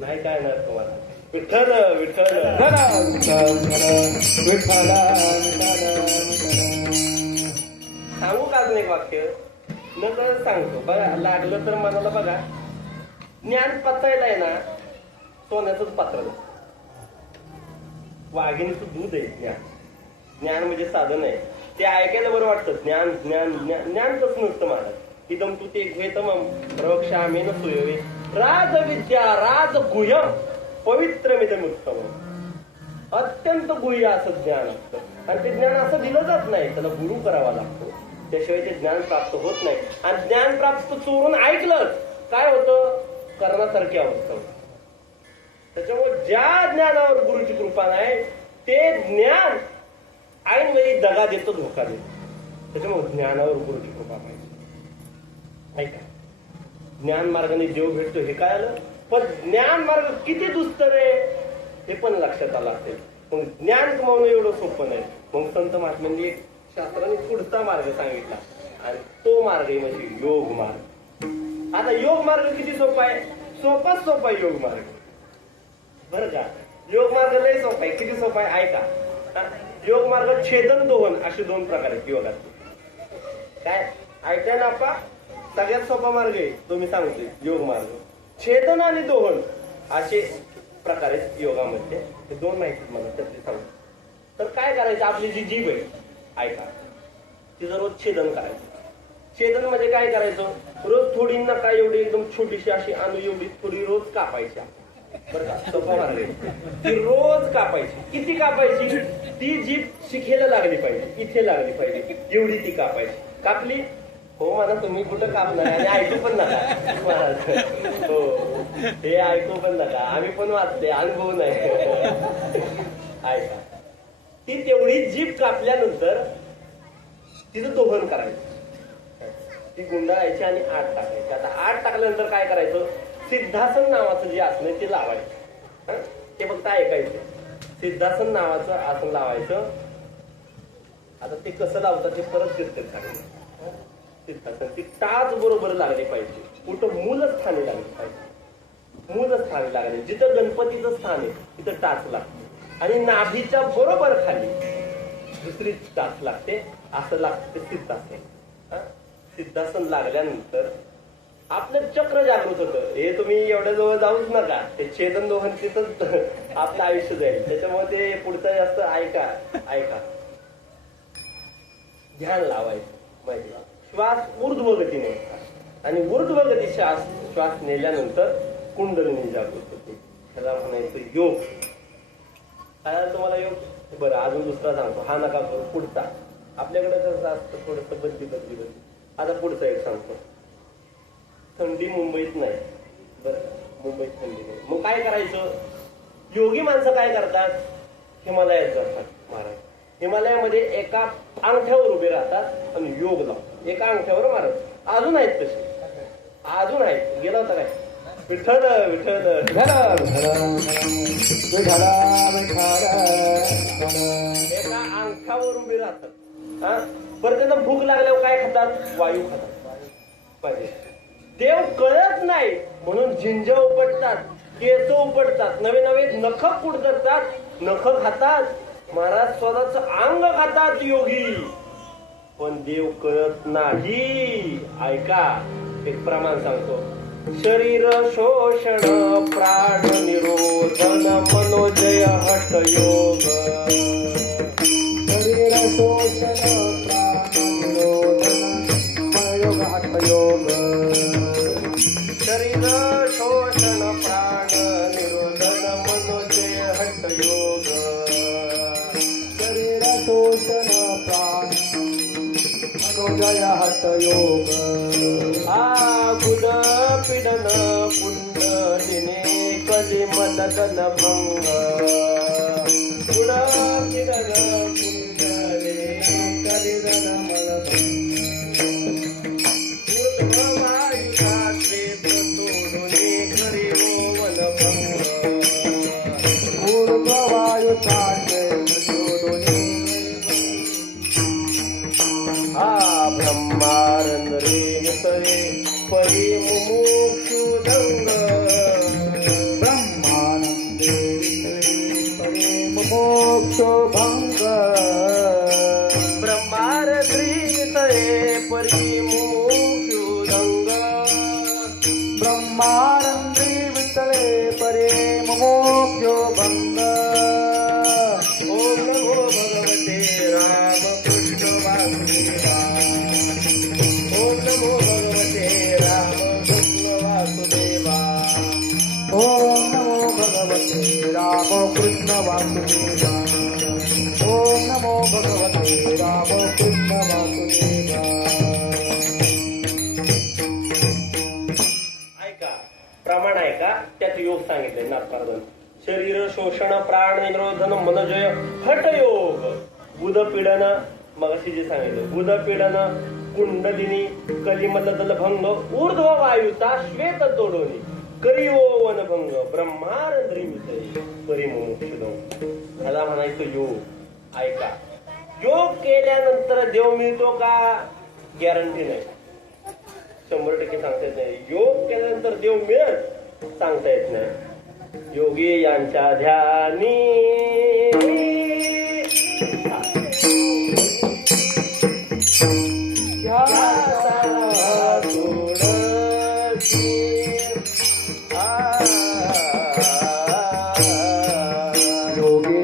नाही काय ना तुम्हाला. विठ्ठल विठ्ठल सांगू का अजून एक वाक्य? नंतर सांगतो बघा, लागलं तर मनाला बघा. ज्ञान पचायला आहे ना सोन्याचंच पात्र. वाघिणीचं दूध आहे ज्ञान. ज्ञान म्हणजे साधन आहे, ते ऐकायला बरं वाटतं. ज्ञान ज्ञान ज्ञान ज्ञान कसं नसतं महाराज. इदम तू ते घेतमम प्रवक्षामेन सुयवे राजविद्या राजगुह्यम पवित्रमिदमुत्तम. अत्यंत गुह्य असं ज्ञान असतं आणि ते ज्ञान असं दिलं जात नाही, त्याला गुरु करावा लागतो, त्याशिवाय ते ज्ञान प्राप्त होत नाही. आणि ज्ञान प्राप्त चोरून ऐकलं काय होतं? कर्णासारखी अवस्था होती. त्याच्यामुळे ज्या ज्ञानावर गुरुची कृपा नाही ते ज्ञान ऐनवेळी दगा देतो, धोका देतो. त्याच्यामुळे ज्ञानावर गुरुची कृपा पाहिजे. ऐका, ज्ञान मार्गाने देव भेटतो हे काय आलं, पण ज्ञान मार्ग किती दुस्तर आहे हे पण लक्षात आलं असेल. मग ज्ञान कमावणं एवढं सोपं नाही. मग संत महात्म्यांनी एक शास्त्राने पुढचा मार्ग सांगितला आणि तो मार्ग आहे म्हणजे योग मार्ग. आता योग मार्ग किती सोपा आहे? सोपाच सोपा आहे योग मार्ग. बरं का, योग मार्ग लय सोपा आहे. किती सोपा आहे ऐका. योग मार्ग छेदन दोहन असे दोन प्रकार आहेत योगात. काय ऐका ना आपा, सगळ्यात सोपा मार्ग आहे तो मी सांगतोय योग मार्ग. छेदन आणि दोहन असे प्रकार आहेत योगामध्ये. ते दोन माहिती मला त्यातले सांगतो. तर काय करायचं, आपली जी जीभ आहे ऐका, तिचं रोज छेदन करायचं. छेदन म्हणजे काय करायचं, रोज थोडी नका एवढी एकदम छोटीशी अशी आणू एवढी थोडी रोज कापायची. बरं का, सोपा मार्ग आहे. ती रोज कापायची. किती कापायची? ती जीभ शिकेला लागली पाहिजे, इथे लागली पाहिजे एवढी ती कापायची. कापली हो म्हणा, तुम्ही कुठं कापणार आणि ऐकू पण नका. हो, हे ऐकू पण नका, आम्ही पण वाचते, अनुभव नाही. ऐका, ती तेवढी जीभ कापल्यानंतर तिचं दोहन करायचं. ती गुंडाळायची आणि आठ टाकायची. आता आठ टाकल्यानंतर काय करायचं, सिद्धासन नावाचं जे आसन आहे ते लावायचं. ते फक्त ऐकायचं. सिद्धासन नावाचं आसन लावायचं. आता ते कसं लावतात ते परत चिरतेत सांगितलं. सिद्धासन ती टाच बरोबर लागली पाहिजे. कुठं मूलस्थानी लागली पाहिजे. मूलस्थानी लागले जिथं गणपतीचं स्थान आहे तिथं टाच लागते आणि नाभीच्या बरोबर खाली दुसरी टाच लागते. असं लागते सिद्धासन. सिद्धासन लागल्यानंतर आपलं चक्र जागृत होतं. हे तुम्ही एवढ्या जवळ जाऊच नका, ते छेदन दोहन तिथंच आपलं आयुष्य जाईल. त्याच्यामुळे ते पुढचं जास्त ऐका. ध्यान लावायचं माहिती का. श्वास ऊर्ध्व गतीने आणि ऊर्ध्व गती श्वास नेल्यानंतर कुंडलिनी जागृत होते. त्याला म्हणायचं योग. काय तुम्हाला योग? बरं, अजून दुसरा सांगतो, हा नका करू. पुढचा आपल्याकडे कसं असतं थोडस बदली. आता पुढचा एक सांगतो. थंडी मुंबईत नाही. बरं, मुंबईत थंडी नाही. मग काय करायचं? योगी माणसं काय करतात, हिमालयात जातात महाराज. हिमालयामध्ये एका अंगठ्यावर उभे राहतात आणि योग लावतात. एका अंगठ्यावर मारत. अजून आहेत तसे, अजून आहेत. गेला होता काय? विठ्ठल विठ्ठल एका अंगठ्यावर उभे राहतात. परत त्यांना भूक लागल्यावर काय खातात? वायू खातात. पाहिजे देव कळत नाही म्हणून झिंज उपटतात, केस उपटतात, नवे नवे नख कुडतात, नख खातात. महाराज स्वतःच अंग खातात योगी, पण देव कळत नाही. ऐका, एक प्रमाण सांगतो. शरीर शोषण प्राण निरोधन मनोजय हठ योग. शरीर शोषण प्राण निरोधन मनोयोग हठ योग. शरीर शोषण प्राण निरोधन मनोजय हठ योग. शरीर शोषण प्राण मनोजय हठ योग. गुद पीडन कुंड मन भंग पुढं किरण कुंडले कलिजन मन ब्रह्मानंदरे विसरे परी मुमुक्षुदंग ब्रह्मानंदे परे मोक्षो भंग ब्रह्मानंदरे विसरे परी मुमुक्षुदंग ब्रह्मानंदे विठ्ठले परे मोक्षो भंग ओम नमो भगवते रामकृष्ण वासुदेवाय ओम नमो भगवते रामकृष्ण वासुदेवाय ओम नमो भगवते रामकृष्ण वासुदेवाय ओम नमो भगवते रामकृष्ण वासुदेवाय ऐका प्रमाण आहे का त्यात योग सांगितले नाथपारदन शरीर शोषण प्राण निरोधन मनजय हठ योग बुध पीडन मगाशी जे सांगितलं बुध पीडन कुंडलिनी कलिमल दलभंग ऊर्ध्व वायुचा श्वेत तोडोनी करिओ वनभंग ब्रह्मानंदरी विषय परिमुमुक्षुदं मला म्हणायचं योग ऐका योग केल्यानंतर देव मिळतो का गॅरंटी नाही 100% सांगता येत नाही योग केल्यानंतर देव मिळेल सांगता येत नाही योगी यांच्या ध्यानी योगी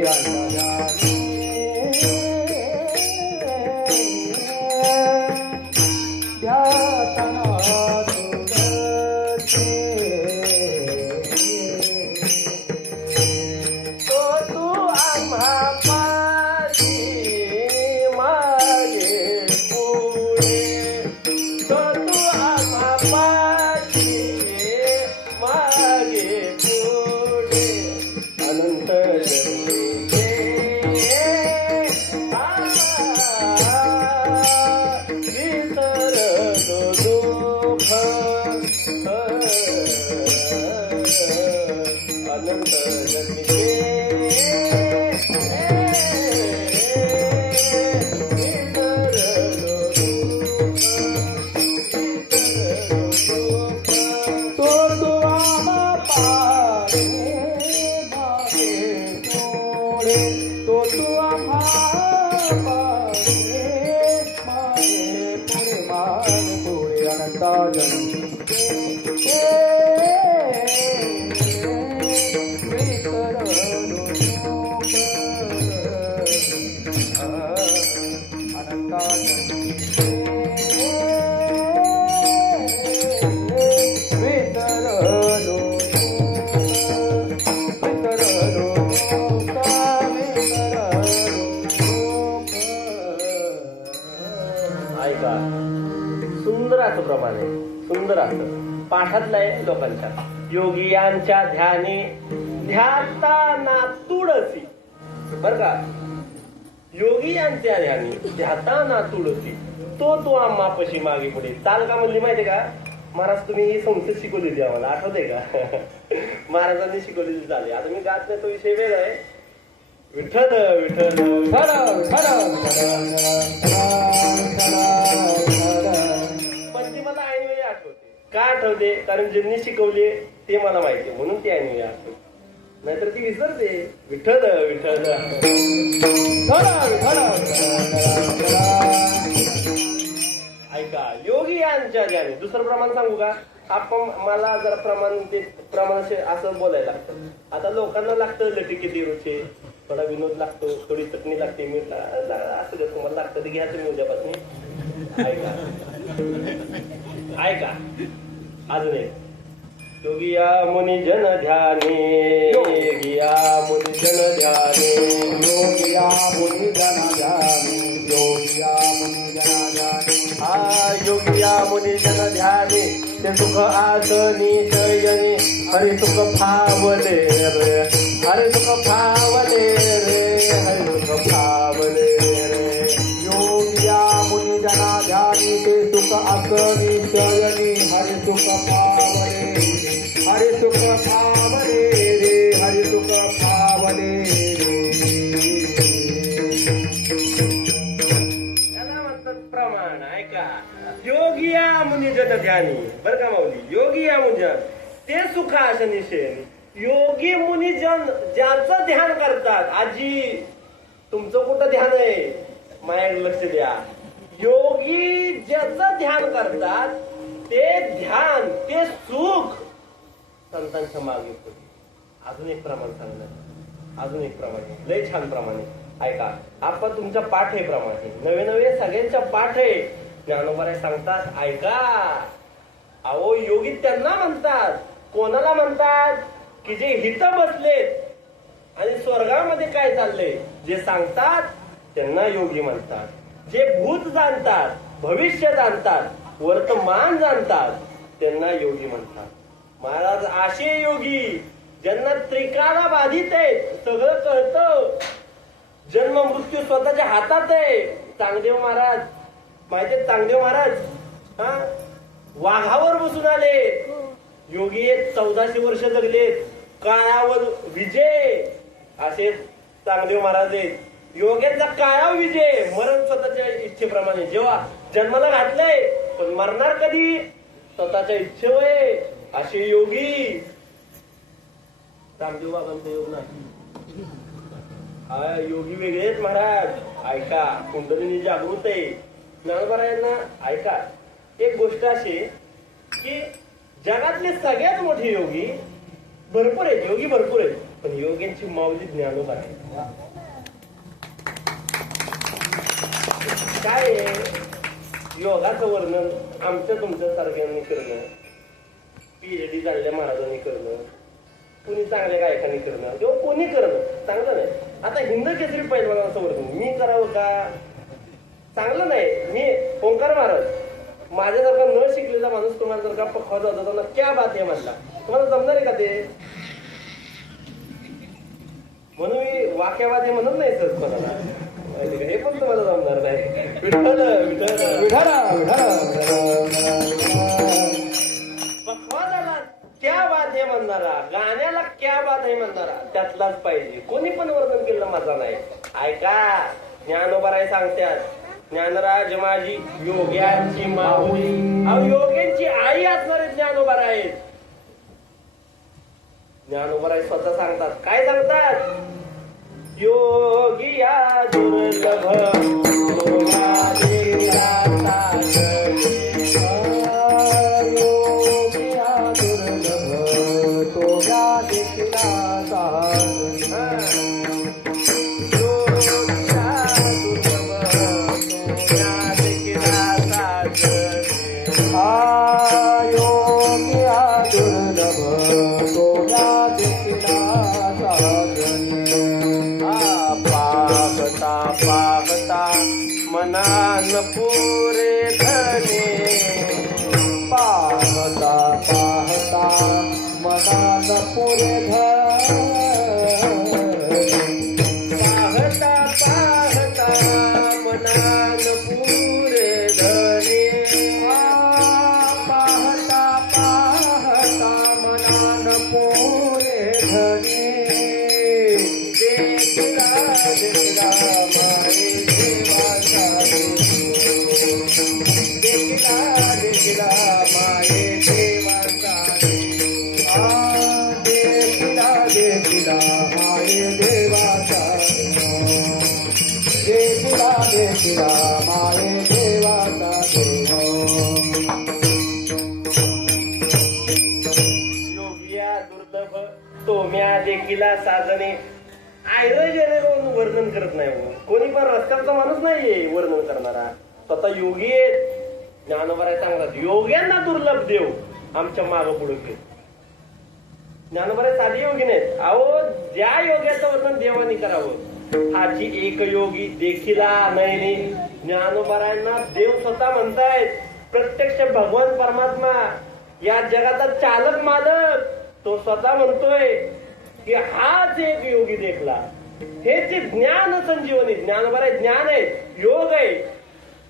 ऐका सुंदर असं प्रमाण आहे सुंदर असं पाठातलं आहे लोकांच्या योगियांच्या ध्यानी ध्याताना तुळसी बर का योगियांच्या ध्यानी ध्याताना तुळसी तो आम्हापाशी मागे पुढे चाल का म्हणली माहितीये का महाराज तुम्ही ही संस्कृत शिकवलेली आम्हाला आठवते का महाराजांनी शिकवलेली चालली आता मी गात नाही तो विषय वेगळा आहे विठ्ठल विठ्ठल पण ती मला ऐनवेळी आठवते का आठवते कारण ज्यांनी शिकवले ते मला माहिती म्हणून ती ऐनवेळी आठवते नाहीतर ती विसरते विठ्ठल विठ्ठल ऐका योगी यांच्या ज्ञानी दुसरं प्रमाण सांगू का आपण मला जरा प्रमाण असं बोलायला लागतं आता लोकांना लागतं लटिके रुचे थोडा विनोद लागतो थोडी चटणी लागते मीठ असं जर तुम्हाला लागतं ते घ्या तुम्ही उद्यापासून ऐका अजून एक योगिया मुनी जन ध्याने योगिया मुनी जन ध्याने योगिया मुनी जन ध्याने योगिया मुनी जन ध्याने हा योगिया मुनी जन ध्यानी ते सुख आसनी शयनी हरि सुख फावले रे हरि सुख फावले रे हरि सुख फावले रे योगिया मुनी जना ध्यानी ते सुख आसनी शयनी हरि सुख पावले हरि सुख पावले रे हरि सुख पावले त्याला म्हणतात प्रमाण ऐका योगिया मुनी जन ध्यानी बर का माऊली योगिया मुनी ते सुख आसनी शयनी योगी मुनी जन ज्याचं ध्यान करतात आजी तुमचं कुठं ध्यान आहे माझ्याकडे लक्ष द्या योगी ज्याचं ध्यान करतात ते ध्यान ते सुख संतांच्या मागे पडते. अजून एक प्रमाण सांगणार अजून एक प्रमाण आहे. लय छान प्रमाण आहे ऐका आपण तुमच्या पाठ आहे प्रमाण आहे नवे नवे सगळ्यांच्या पाठ आहे ज्ञानोबा सांगतात ऐका अहो योगी त्यांना म्हणतात कोणाला म्हणतात की जे हित बसलेत आणि स्वर्गामध्ये काय चाललंय जे सांगतात त्यांना योगी म्हणतात जे भूत जाणतात भविष्य जाणतात वर्तमान जाणतात त्यांना योगी म्हणतात. महाराज असे योगी ज्यांना त्रिकाला बाधित आहेत सगळं कळतं जन्म मृत्यू स्वतःच्या हातात आहे. चांगदेव महाराज माहिती चांगदेव महाराज हा वाघावर बसून आले योगी 1400 वर्ष जगलेत काळावर विजय असे चांगदेव महाराज आहेत. योग्यांचा काळा विजय मरण स्वतःच्या इच्छेप्रमाणे जेव्हा जन्माला घातलंय पण मरणार कधी स्वतःच्या इच्छेवर असे योगी रामदेव बाबांचा योग नाही हा योगी वेगळे आहेत महाराज ऐका कुंडलिनी जागृत आहे ज्ञानोबा ऐका एक गोष्ट अशी की जगातले सगळ्यात मोठे योगी भरपूर आहेत योगी भरपूर आहेत पण योग्यांची माऊली ज्ञानोबा आहे. काय आहे योगाचं वर्णन आमच्या तुमच्या सारख्यांनी करणं PhD झालेल्या महाराजांनी करणं कुणी चांगल्या गायकांनी करणं किंवा कोणी करणं चांगलं नाही. आता हिंद केसरी पैलवानाचं वर्णन मी करावं का चांगलं नाही. मी ओंकार महाराज माझ्यासारखा न शिकलेला माणूस तुम्हाला जर का पखवा जात होता क्या बात आहे म्हणला तुम्हाला जमणार आहे का ते म्हणून मी वाक्यावाद हे म्हणत नाही सर कोणाला हे पण तुम्हाला जमणार नाही. विठ्ठल पखवा झाला क्या बात आहे म्हणणारा गाण्याला क्या बात आहे म्हणणारा त्यातलाच पाहिजे कोणी पण वर्णन केलं माझा नाही. ऐका ज्ञानोबाराय सांगतात ज्ञानराज माझी योग्यांची माऊली अहो योग्यांची आई असणारे ज्ञानोबाराय आहेत. ज्ञानोबाराय स्वतः सांगतात काय सांगतात योगिया दुर्लभ मनान पुरे धने पाहता पाहता मनान पुरे पाहता पाहता मनान पुरे धने पाहता पाहता मनान पुरे धने देखला देखला मारे देवाचा देखला देखला माये देवाचा देखिला देखिला माये देवाचा देखिला देखिला माये देवाचा योगिया दुर्लभ तोम्या देखिला साधने आयरोजन वर्णन करत नाही कोणी पण रस्त्याचा माणूस नाहीये वर्णन करणारा स्वतः योगी आहेत. ज्ञानोबा सांगतात योग्यांना दुर्लभ देव आमच्या मागं पुढे ज्ञानोबा साधी योगी नाहीत. अहो ज्या योग्याचं वर्णन देवानी करावं हाची एक योगी देखिला नयनी ज्ञानोबारायांना देव स्वतः म्हणतायत. प्रत्यक्ष भगवान परमात्मा या जगाचा चालक मालक तो स्वतः म्हणतोय की हाच एक योगी देखला. हे जे ज्ञान संजीवनी ज्ञानोबा आहे, ज्ञान आहे, योग आहे,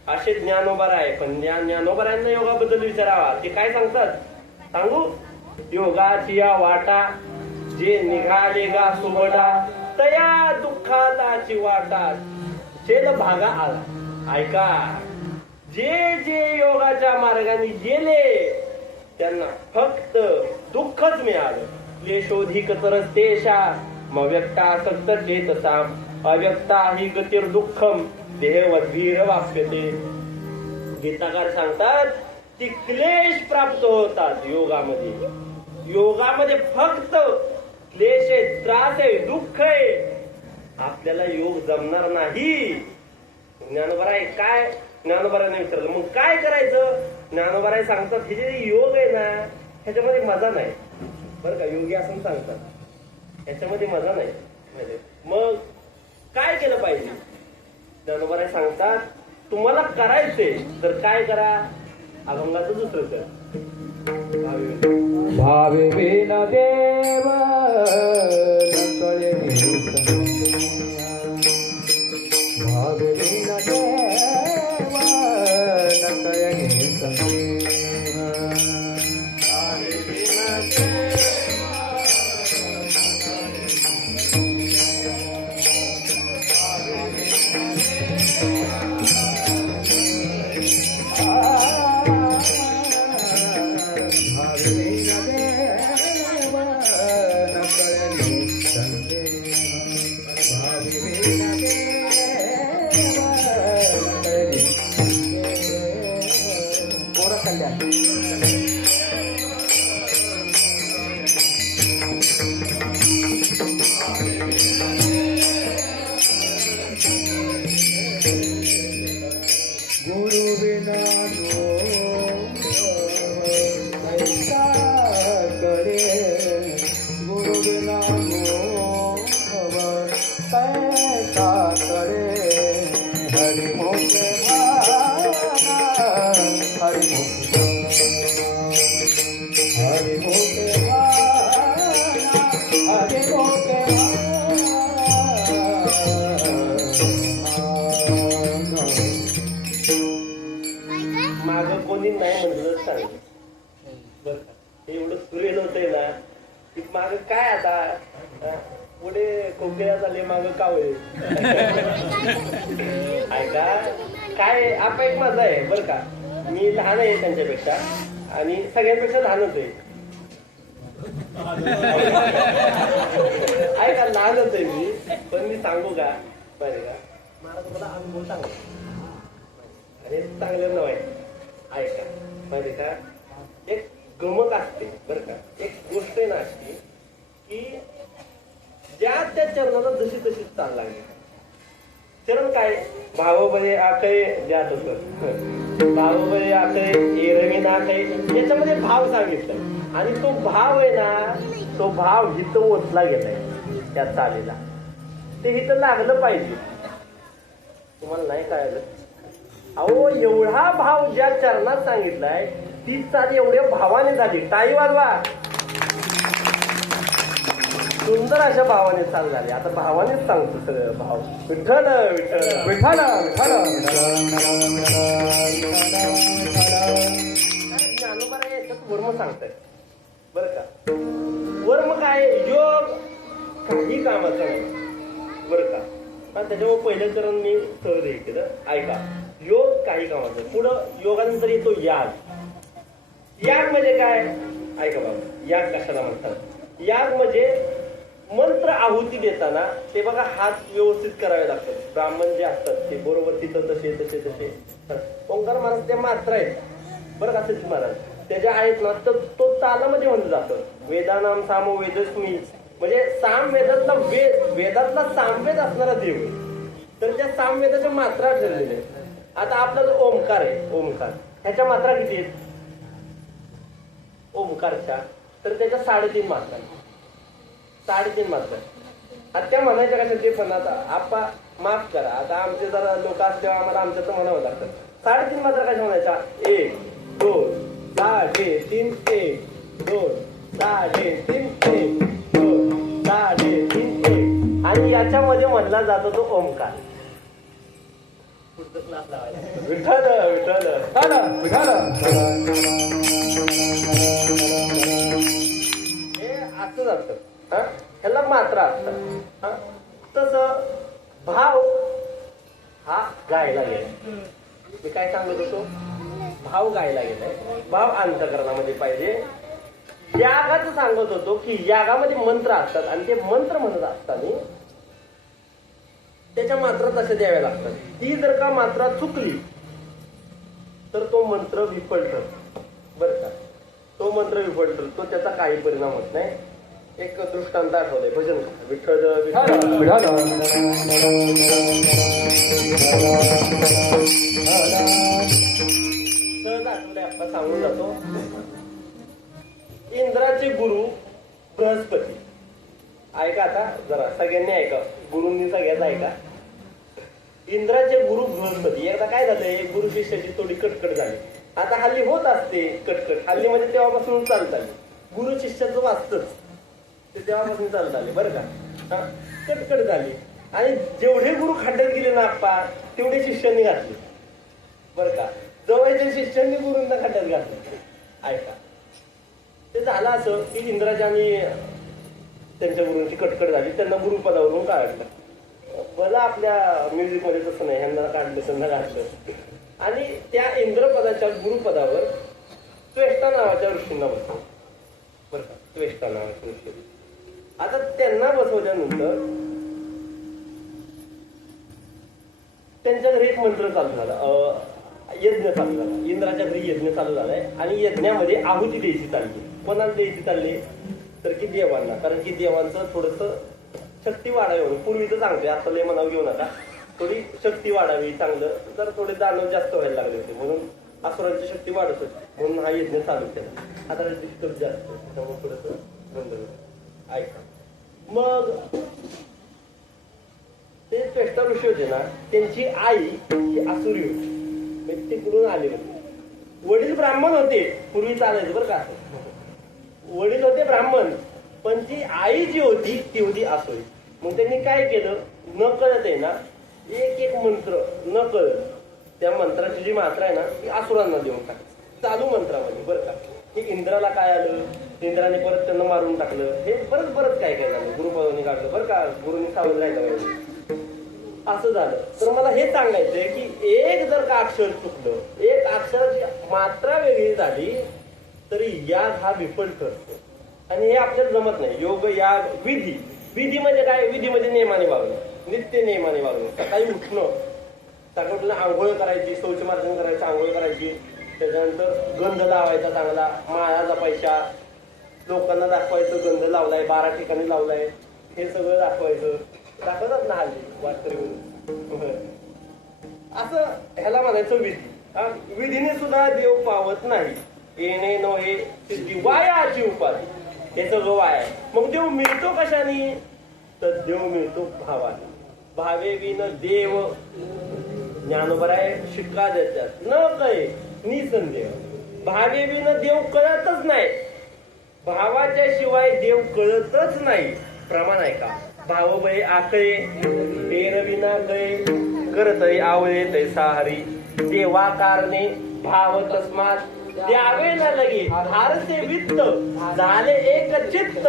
असे ज्ञानोबा आहे. पण ज्ञानोबारायांना योगाबद्दल विचारावा ते काय सांगतात सांगू. योगाची या वाटा जे निघाले गा सुवडा तया दुःखाताची वाटा छेद भागा आला. ऐका, जे जे योगाच्या मार्गाने गेले त्यांना फक्त दुःखच मिळालं. क्लेशोधिक तरस्तेशा व्यक्ता सक्त चेतसाम अव्यक्ता ही गतीर दुःखम देहवद्वीर वाप्यते. गीताकार सांगतात की क्लेश प्राप्त होतात योगामध्ये. योगामध्ये फक्त क्लेश आहे, त्रास आहे, दुःख आहे. आपल्याला योग जमणार नाही. ज्ञानोबा आहे काय ज्ञानोबाराने विचारलं मग काय करायचं. ज्ञानोबा सांगतात हे जे योग आहे ना ह्याच्यामध्ये मजा नाही बरं का. योगी असं सांगतात ह्याच्यामध्ये मजा नाही. मग काय केलं पाहिजे. ज्ञानोबा सांगतात तुम्हाला करायचंय तर काय करा. अभंगाचं दुसरं कर. भावे विन देव न कळे भावे विन देव न कळे माग कोणी नाही म्हणलं सांग बर का. एवढं सुरेल होतंय ना की माग काय आता पुढे कोकिळा झाले माग कावळे. ऐका काय आपा एक माझा आहे बर का. मी लहान आहे त्यांच्यापेक्षा आणि सगळ्यांपेक्षा लहानच आहे. ऐका लहानच आहे मी पण मी सांगू का माहिती का मला तुम्हाला अनुभव सांगू आणि चांगलं नव्हे. ऐका माहिती का एक गमक असते बर का. एक गोष्ट आहे ना अशी की ज्या त्या चरणाला जशी तशी चाल लागली. चरण काय भावबळे आकळे ज्यात भावबळे आकळे एरवी नाकळे याच्यामध्ये भाव सांगितलं आणि तो भाव आहे ना तो भाव हिथं ओतला गेलाय त्या चालीला. ते हिथं लागलं पाहिजे. तुम्हाला नाही कळालं. अहो एवढा भाव ज्या चरणात सांगितलाय ती चाल एवढ्या भावाने झाली. टाळी वाजवा. सुंदर अशा भावाने चाल झाली. आता भावानेच सांगतो सगळं भाव. विठ्ठल विठ्ठल विठ्ठल विठ्ठल ज्ञानोबा याच्यात वर्म सांगताय बर का. वर्म काय योग काही कामाचं नाही बर का. त्याच्यामुळे पहिलं चरण मी सहज हे केलं. ऐका योग काही कामाचं. पुढं योगानंतर येतो याग. याग म्हणजे काय ऐका बाबा. याग कशाला म्हणतात. याग म्हणजे मंत्र आहुती देताना ते बघा हात व्यवस्थित करावे लागतात. ब्राह्मण जे असतात ते बरोबर तिथं तसे तसे तसे. ओंकार महाराज त्या मात्र आहेत बरं का. सचिन महाराज त्याच्या आहेत ना तर तो तालामध्ये म्हणलं जातं. वेदानाम सामो वेदस्मी म्हणजे सामवेदातला वेदातला सामवेद असणारा देव आहे. तर त्या सामवेदाच्या मात्रा ठरलेल्या आहेत. आता आपला जो ओंकार आहे ओंकार ह्याच्या मात्रा किती आहेत ओंकारच्या तर त्याच्या 3.5 मात्रा 3.5 मात्रा. आता त्या म्हणायच्या कशा ते पण आता माफ करा, आता आमचे जरा लोक असल्यावर आम्हाला आमच्यात म्हणावं लागतं. 3.5 मात्रा कशा म्हणायच्या? 1 2 3.5 1 2 3.5 1 2 3.5 1 आणि याच्यामध्ये म्हणला जातो तो ओंकार. पुढचा क्लास लावायचा. विठ्ठल विठ्ठल हे असंच असतं. ह्याला मात्रा असतात. तसं भाव हा गायला गेला. मी काय सांगत होतो? भाव गायला गेलाय. भाव अंतःकरणामध्ये पाहिजे. यागाचं सांगत होतो की यागामध्ये मंत्र असतात आणि ते मंत्र म्हणत असताना त्याच्या मात्रा तशा द्याव्या लागतात. ती जर का मात्रा चुकली तर तो मंत्र विफल ठरतो. बरं का? तो मंत्र विफल ठरतो, त्याचा काही परिणाम होत नाही. एक दृष्टांत आठवलंय. भजन विठ्ठल सहज आठवलंय. आपण सांगून जातो. इंद्राचे गुरु बृहस्पती. ऐका आता जरा, सगळ्यांनी ऐका, गुरूंनी सगळ्यात ऐका. इंद्राचे गुरु बृहस्पती. एकदा काय झालं, एक गुरु शिष्याची थोडी कटकट झाली. आता हल्ली होत असते कटकट. हल्ली म्हणजे तेव्हापासून चालत आली. गुरु शिष्याचं वाचतच ते तेव्हापासून चालत आले. बरं का? कटकट झाली आणि जेवढे गुरु खड्ड्यात गेले ना आप्पा, तेवढे शिष्यांनी घातले. बरं का? जवळच्या शिष्यांनी गुरूंना खड्ड्यात घातले. ऐका, ते झालं असं की इंद्राच्या आणि त्यांच्या गुरूंची कटकट झाली. त्यांना गुरुपदावरून काढलं. मला आपल्या म्युझिक मध्ये तसं नाही, ह्यांना काढलं त्यांना काढलं. आणि त्या इंद्रपदाच्या गुरुपदावर त्वेष्टा नावाच्या ऋषींना बसवलं. बरं का? त्वेष्टा नावाच्या ऋषी. आता त्यांना बसवल्यानंतर त्यांच्या घरी एक मंत्र चालू झाला. यज्ञ चालू झाला. इंद्राच्या घरी यज्ञ चालू झालाय आणि यज्ञामध्ये आहुती द्यायची चालली. कोणाला द्यायची चालली? तर की देवांना. कारण की देवांचं थोडस शक्ती वाढावी म्हणून. पूर्वीचं सांगते, आता लय म्हणावं घेऊ नका. थोडी शक्ती वाढावी, चांगलं जर थोडे दानव जास्त व्हायला लागले होते म्हणून असुरांची शक्ती वाढत होती. म्हणून हा यज्ञ चालू केला. आता डिस्टर्ब जास्त त्यामुळे थोडस बंद होतं. ऐका, मग ते त्वेष्टा ऋषी होते ना, त्यांची आई ही आसुरी होती. ते कुठून आले होते. वडील ब्राह्मण होते. पूर्वी चालायचं बरं का. वडील होते ब्राह्मण, पण ती आई जी होती ती होती आसुरी. मग त्यांनी काय केलं, न कळत आहे ना, एक मंत्र न कळत त्या मंत्राची जी मात्रा आहे ना ती आसुरांना देऊन टाकली चालू मंत्रामध्ये. बरं का? की इंद्राला काय आलं, इंद्राने परत त्यांना मारून टाकलं. हे बरंच काय झालं. गुरुपदांनी काढलं. बरं का? गुरुनी सावध राहिलं पाहिजे. असं झालं. तर मला हे सांगायचंय की एक जर का अक्षर चुकलं, एक अक्षराची मात्रा वेगळी झाली तरी याग हा विफल ठरतो. आणि हे आपल्याला जमत नाही. योग, याग, विधी. विधी म्हणजे काय? विधी म्हणजे नियमाने वागणं, नित्य नियमाने वागणं. सकाळी उठणं, सकाळी आंघोळ करायची, शौचमार्जन करायचं, आंघोळ करायची, त्याच्यानंतर गंध लावायचा चांगला, माळा जपायच्या, लोकांना दाखवायचं गंध लावलाय, 12 ठिकाणी लावलाय, हे सगळं दाखवायचं. दाखवतात ना हल्ली वाटकरी. असं ह्याला म्हणायचं विधी. विधीने सुद्धा देव पावत नाही. येणे नव्हे सिद्धी वायाची उपाधी. हे सगळं वाया. मग देव मिळतो कशाने? तर देव मिळतो भावाने. भावे विन देव ज्ञानोबराय शिक्का देतात न कळे निसंदेह. भावे विन देव कळतच नाही. भावाच्या शिवाय देव कळतच नाही. प्रमाण आहे का? भाव बळे आकळे बेर विना कळे करतय आवळे तैसा हरी. देवा कारणे भाव तस्मात द्यावे न लगे भारते वित्त झाले एक चित्त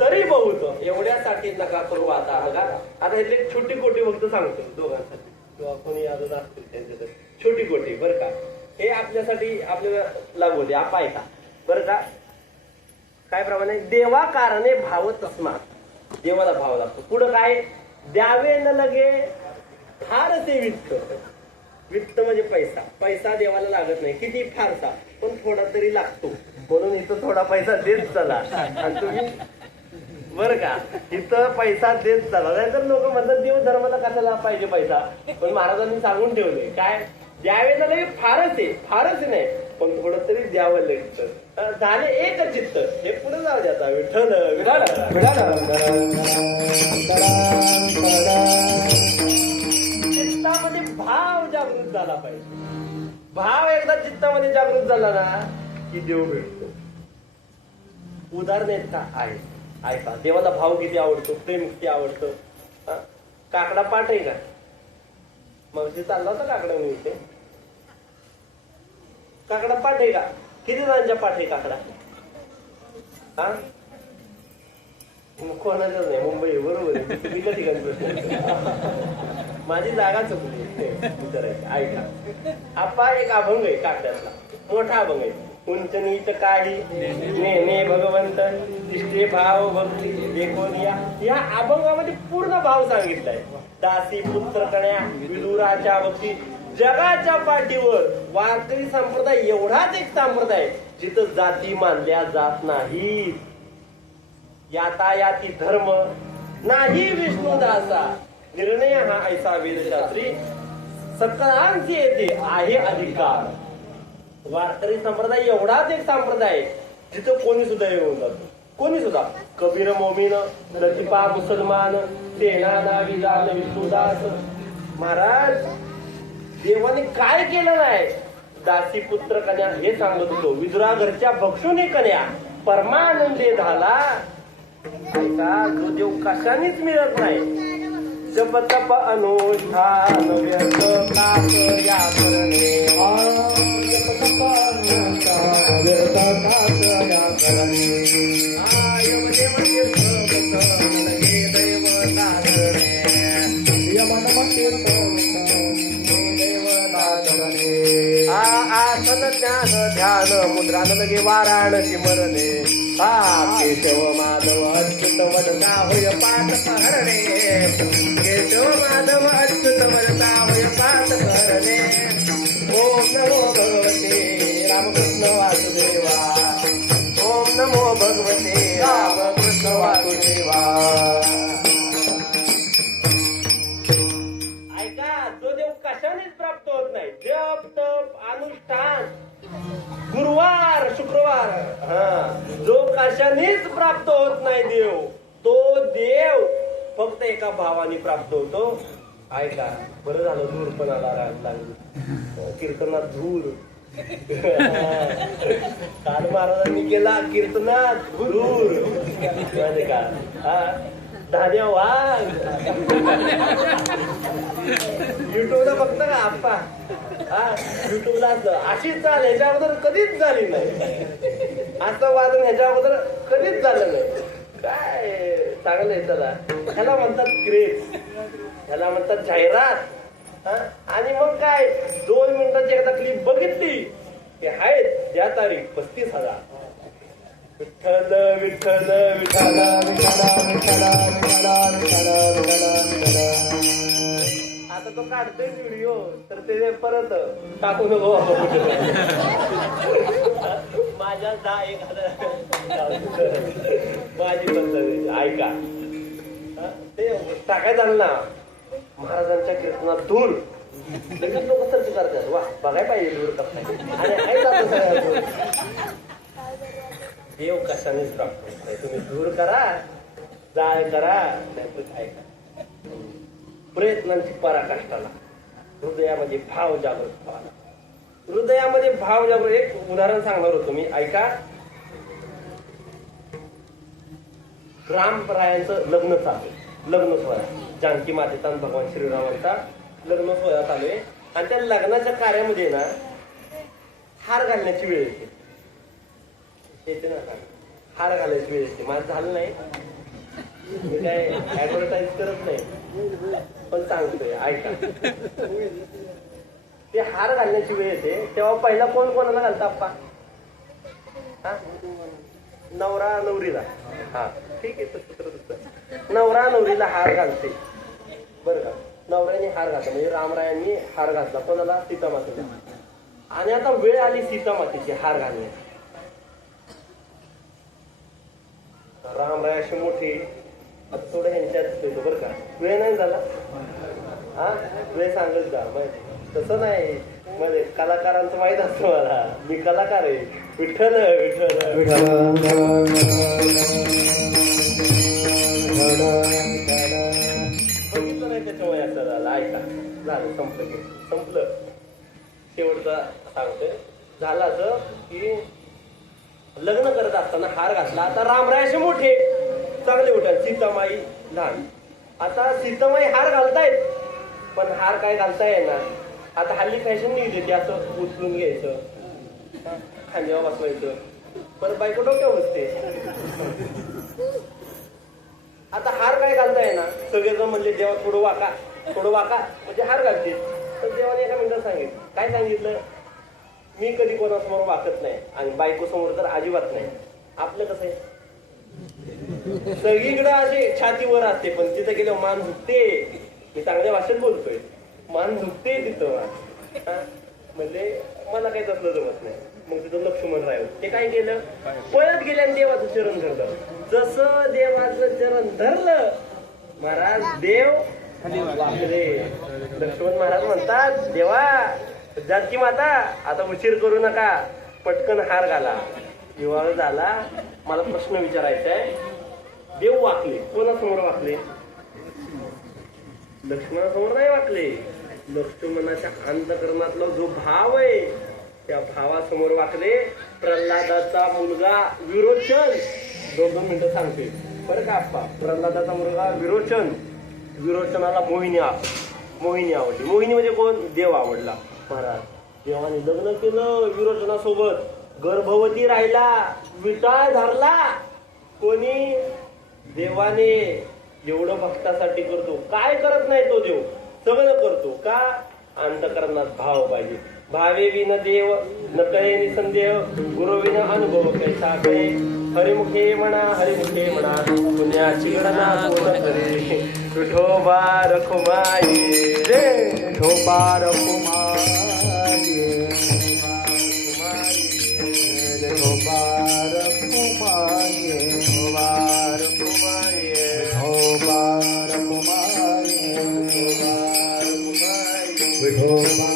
तरी बहुत. एवढ्यासाठी नका करू. आता इथे छोटी कोटी फक्त सांगतो दोघांसाठी किंवा कोणी आजच असतील त्यांच्यासाठी. छोटी कोटी बरं का, हे आपल्यासाठी आपल्याला लागू दे. आप ऐका बरं का. काय प्रमाणे? देवा कारणे भाव तस्मात. देवाला भाव लागतो. पुढं काय? द्यावे न लगे फारसे वित्त. वित्त म्हणजे पैसा. पैसा देवाला लागत नाही किती फारसा, पण थोडा तरी लागतो. म्हणून इथं थोडा पैसा देत चला. आणि तुम्ही बरं का, इथं पैसा देत चला. नाहीतर लोक म्हणतात देव धर्माला कशाला पाहिजे पैसा. पण महाराजांनी सांगून ठेवले काय? द्यावे ना लगे फारच नाही, पण थोडं तरी द्यावं लागतं. झाले एक चित्त. हे पुढे जाऊ द्याचा. विठ्ठल जागृत झाला पाहिजे. भाव एकदा चित्तामध्ये जागृत झाला ना की देव भेटतो. उदाहरण आहेत का? आहे. ऐका, देवाला भाव किती आवडतो, प्रेम किती आवडतं. काकडा पाठ आहे का? मग ते चालला होता काकडा मी इथे. काकडा पाठ आहे का? किती जणांच्या पाठ आहे काकडा? हा, कोणाचाच नाही. मुंबई बरोबर आहे. चुकीच्या ठिकाणी प्रश्न. माझी जागा चुकली विचारायची. ऐका, आपा एक अभंग आहे काकड्यातला, मोठा अभंग आहे. उंच नीच काढी नेने भगवंत दिष्टे भाव भक्ती देखोनिया. या अभंगामध्ये पूर्ण भाव सांगितलाय. दासी पुत्र कण्या विदुराच्या भक्ती. जगाच्या पाठीवर वारकरी संप्रदाय एवढाच एक संप्रदाय जिथं जाती मानल्या जात नाही. यातायाती धर्म नाही विष्णुदासा. निर्णय हा ऐसा वेदशास्त्री सकळांची येते आहे अधिकार. वारकरी संप्रदाय एवढाच एक संप्रदाय जिथं कोणी सुद्धा येऊन जातो. कोणी सुद्धा. कबीर मोमीन लतिफा मुसलमान सेना नावी जान विष्णुदास. महाराज देवाने काय केलं नाही. दासी पुत्र कन्या हे सांगत होतो. विदुरा घरच्या भक्षुनी कन्या परमानंदे झाला. ऐका, जो देव कशानेच मिळत नाही. जप तप अनुष्ठान व्यर्थ काक या करणे. जप तप अनुष्ठान व्यर्थ काक या करणे. यमदेव तीर्थ लगे दैव साधने. यमन तीर्थ आसन ज्ञान ध्यान मुद्रान लगे वाराणसी मरणे. केशव माधव अच्युत वदता होय पाठ करणे. केशव माधव अच्युत वदता होय पाठ करणे. ओम नमो भगवते रामकृष्ण वासुदेवा. ओम नमो भगवते रामकृष्ण वासुदेवा. ऐका, जो देव कशानेच प्राप्त होत नाही. जप तप अनुष्ठान गुरुवार शुक्रवार, जो कशानेच प्राप्त होत नाही देव, तो देव फक्त एका भावाने प्राप्त होतो. ऐका, बरं झालं धूर पण आला लागली कीर्तनात. धूर काल महाराजांनी केला कीर्तनात धूर. म्हणजे का? धन्यवाद. युट्यूबला बघता का आप्पा? युट्यूबला अशी चाल ह्याच्या अगोदर कधीच झाली नाही. असं वादन ह्याच्या अगोदर कधीच झालं नाही. काय चांगलं आहे. चला, ह्याला म्हणतात क्रेज, ह्याला म्हणतात जाहिरात. आणि मग काय 2 मिनिटाची एकदा क्लिप बघितली की आहेत त्या तारीख 35,000. विठ्ठल विठ्ठल विठ्ठल विठ्ठल विठ्ठल विठ्ठल विठ्ठल. आता तो काढतोय व्हिडिओ तर ते परत टाकू नको. माझ्या 10,000 माझी पद्धत. ऐका, ते टाकायचं झालं ना महाराजांच्या कीर्तनात धूर, लगेच लोक सर्च करतात. वा, बघायला पाहिजे धूर कसं. आणि आहे जातं सगळ्या. देव कशानेच प्राप्त होत नाही. तुम्ही दूर करा, जाळ करा, नाहीतर काय करा. प्रयत्नांची पराकाष्ठाला हृदयामध्ये भाव जागृत व्हावा. हृदयामध्ये भाव जागृत. एक उदाहरण सांगणार होतो मी. ऐका, रामरायांचं लग्न चालू. लग्न सोहळा जानकी मातेचा आणि भगवान श्रीरामांचा लग्न सोहळा चालू आहे. आणि त्या लग्नाच्या कार्यामध्ये ना हार घालण्याची वेळ येते. येते ना, हार घालायची वेळ येते. माझं झालं नाही, मी काय ऍडव्हर्टाईज करत नाही, पण सांगतोय. ऐका, ते हार घालण्याची वेळ येते तेव्हा पहिला कोण कोणाला घालता आप्पा? नवरा नवरीला. हा, ठीक आहे. तसं नवरा नवरीला हार घालते, बरं का. नवऱ्याने हार घातला म्हणजे रामरायांनी हार घातला कोणाला? सीतामातेला. आणि आता वेळ आली सीतामातेची हार घालण्याची. रामराय अशी मोठी, आता थोडं ह्यांच्यात येतो बरं का. वेळ नाही झाला, हा वेळ सांगत जा. तसं नाही, म्हणजे कलाकारांचं माहित असतं मला, मी कलाकार आहे. विठ्ठल विठ्ठल बघितलं नाही त्याच्यामुळे असं झालं. ऐका, झालं, संपलं. शेवटचा सांगतोय. झालं असं की लग्न करत असताना हार घातला. आता रामराय असे मोठे चांगले उठाल, सीतामाई लहान. आता सीतामाई हार घालतायत, पण हार काय घालता येणार. आता हल्ली फॅशन निघली, ते असं उचलून घ्यायचं, खांद्यावर बसवायचं, परत बायको डोक्यावर बसते. आता हार काय घालता येणार. सगळेजण म्हणजे देवा थोडं वाका थोडं वाका म्हणजे हार घालते. तर देवाने एका मिनिटात सांगितलं. काय सांगितलं. मी कधी कोणासमोर वाकत नाही आणि बायको समोर तर अजिबात नाही. आपलं कसं आहे, सगळीकडे असे छातीवर असते, पण तिथं गेलं मान झुकते. मी चांगल्या भाषेत बोलतोय, मान झुकते तिथं. म्हणजे मला काही तसलं जमत नाही. मग तिथं लक्ष्मण राय ते काय केलं, पळत गेले आणि देवाचं चरण धरलं. जसं देवाचं चरण धरलं महाराज, देव वाकले. लक्ष्मण महाराज म्हणतात, देवा जानकी माता आता उशीर करू नका, पटकन हार घाला. विवाह झाला. मला प्रश्न विचारायचा आहे. देव वाकले, कोणासमोर वाकले. लक्ष्मणासमोर नाही वाकले. लक्ष्मणाच्या अंतःकरणातला जो भाव आहे त्या भावासमोर वाकले. प्रल्हादाचा मुलगा विरोचन, 2 मिनिटं सांगते बरं का आप्पा. प्रल्हादाचा मुलगा विरोचन, विरोचनाला मोहिनी आवडली. मोहिनी म्हणजे कोण, देव आवडला. महाराज देवाने लग्न केलं विरोचनासोबत, गर्भवती राहिला, विटाळ धरला. कोणी, देवाने. एवढं भक्तासाठी करतो, काय करत नाही तो देव, सगळं करतो. का, अंतःकरणात भाव पाहिजे. भावे विन देव न कळे निसंदेह, गुरु विन अनुभव कैसा कळे. हरिमुखे म्हणा हरिमुखे म्हणा, पुण्याची गणना कोण करे. विठोबा रखुमाई रे, विठोबा रखुमाई, विठोबा रखुमाई, विठोबा रखुमाई, विठोबा रखुमाई, विठोबा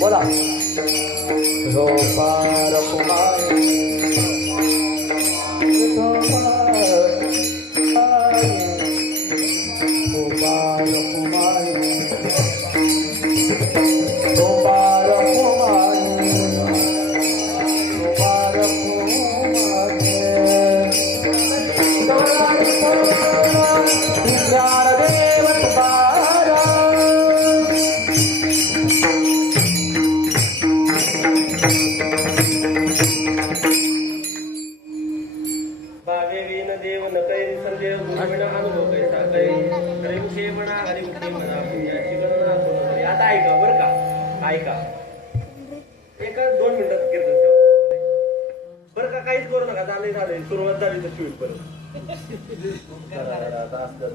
बोला. विठोबा रखुमाई, ऐका एका 2 मिनिटात कीर्तन ठेवा बरं का. काहीच करू नका. झालंय सुरुवात झाली तर ट्यूट परत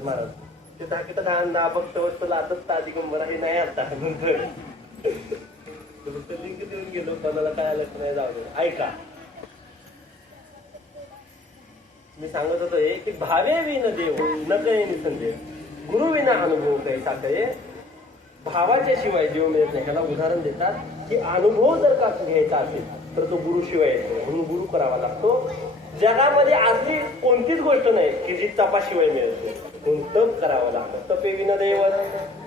महाराज ते टाकीत दहा भक्त वस्तू आताच ता दिगंबर हे नाही आता नंतर लिंक देऊन गेलो कोणाला काय आलं नाही. जाऊ दे. ऐका मी सांगत होतो की भावे विन देव न कळे निसंदेह, गुरु विना अनुभव कैसा कळे. भावाच्या शिवाय देव मिळत नाही. ह्याला उदाहरण देतात की अनुभव जर का घ्यायचा असेल तर तो गुरु शिवाय येतो, म्हणून गुरु करावा लागतो. जगामध्ये अशी कोणतीच गोष्ट नाही की जी तपाशिवाय मिळते. म्हणून तप करावं लागतं. तपे विन देव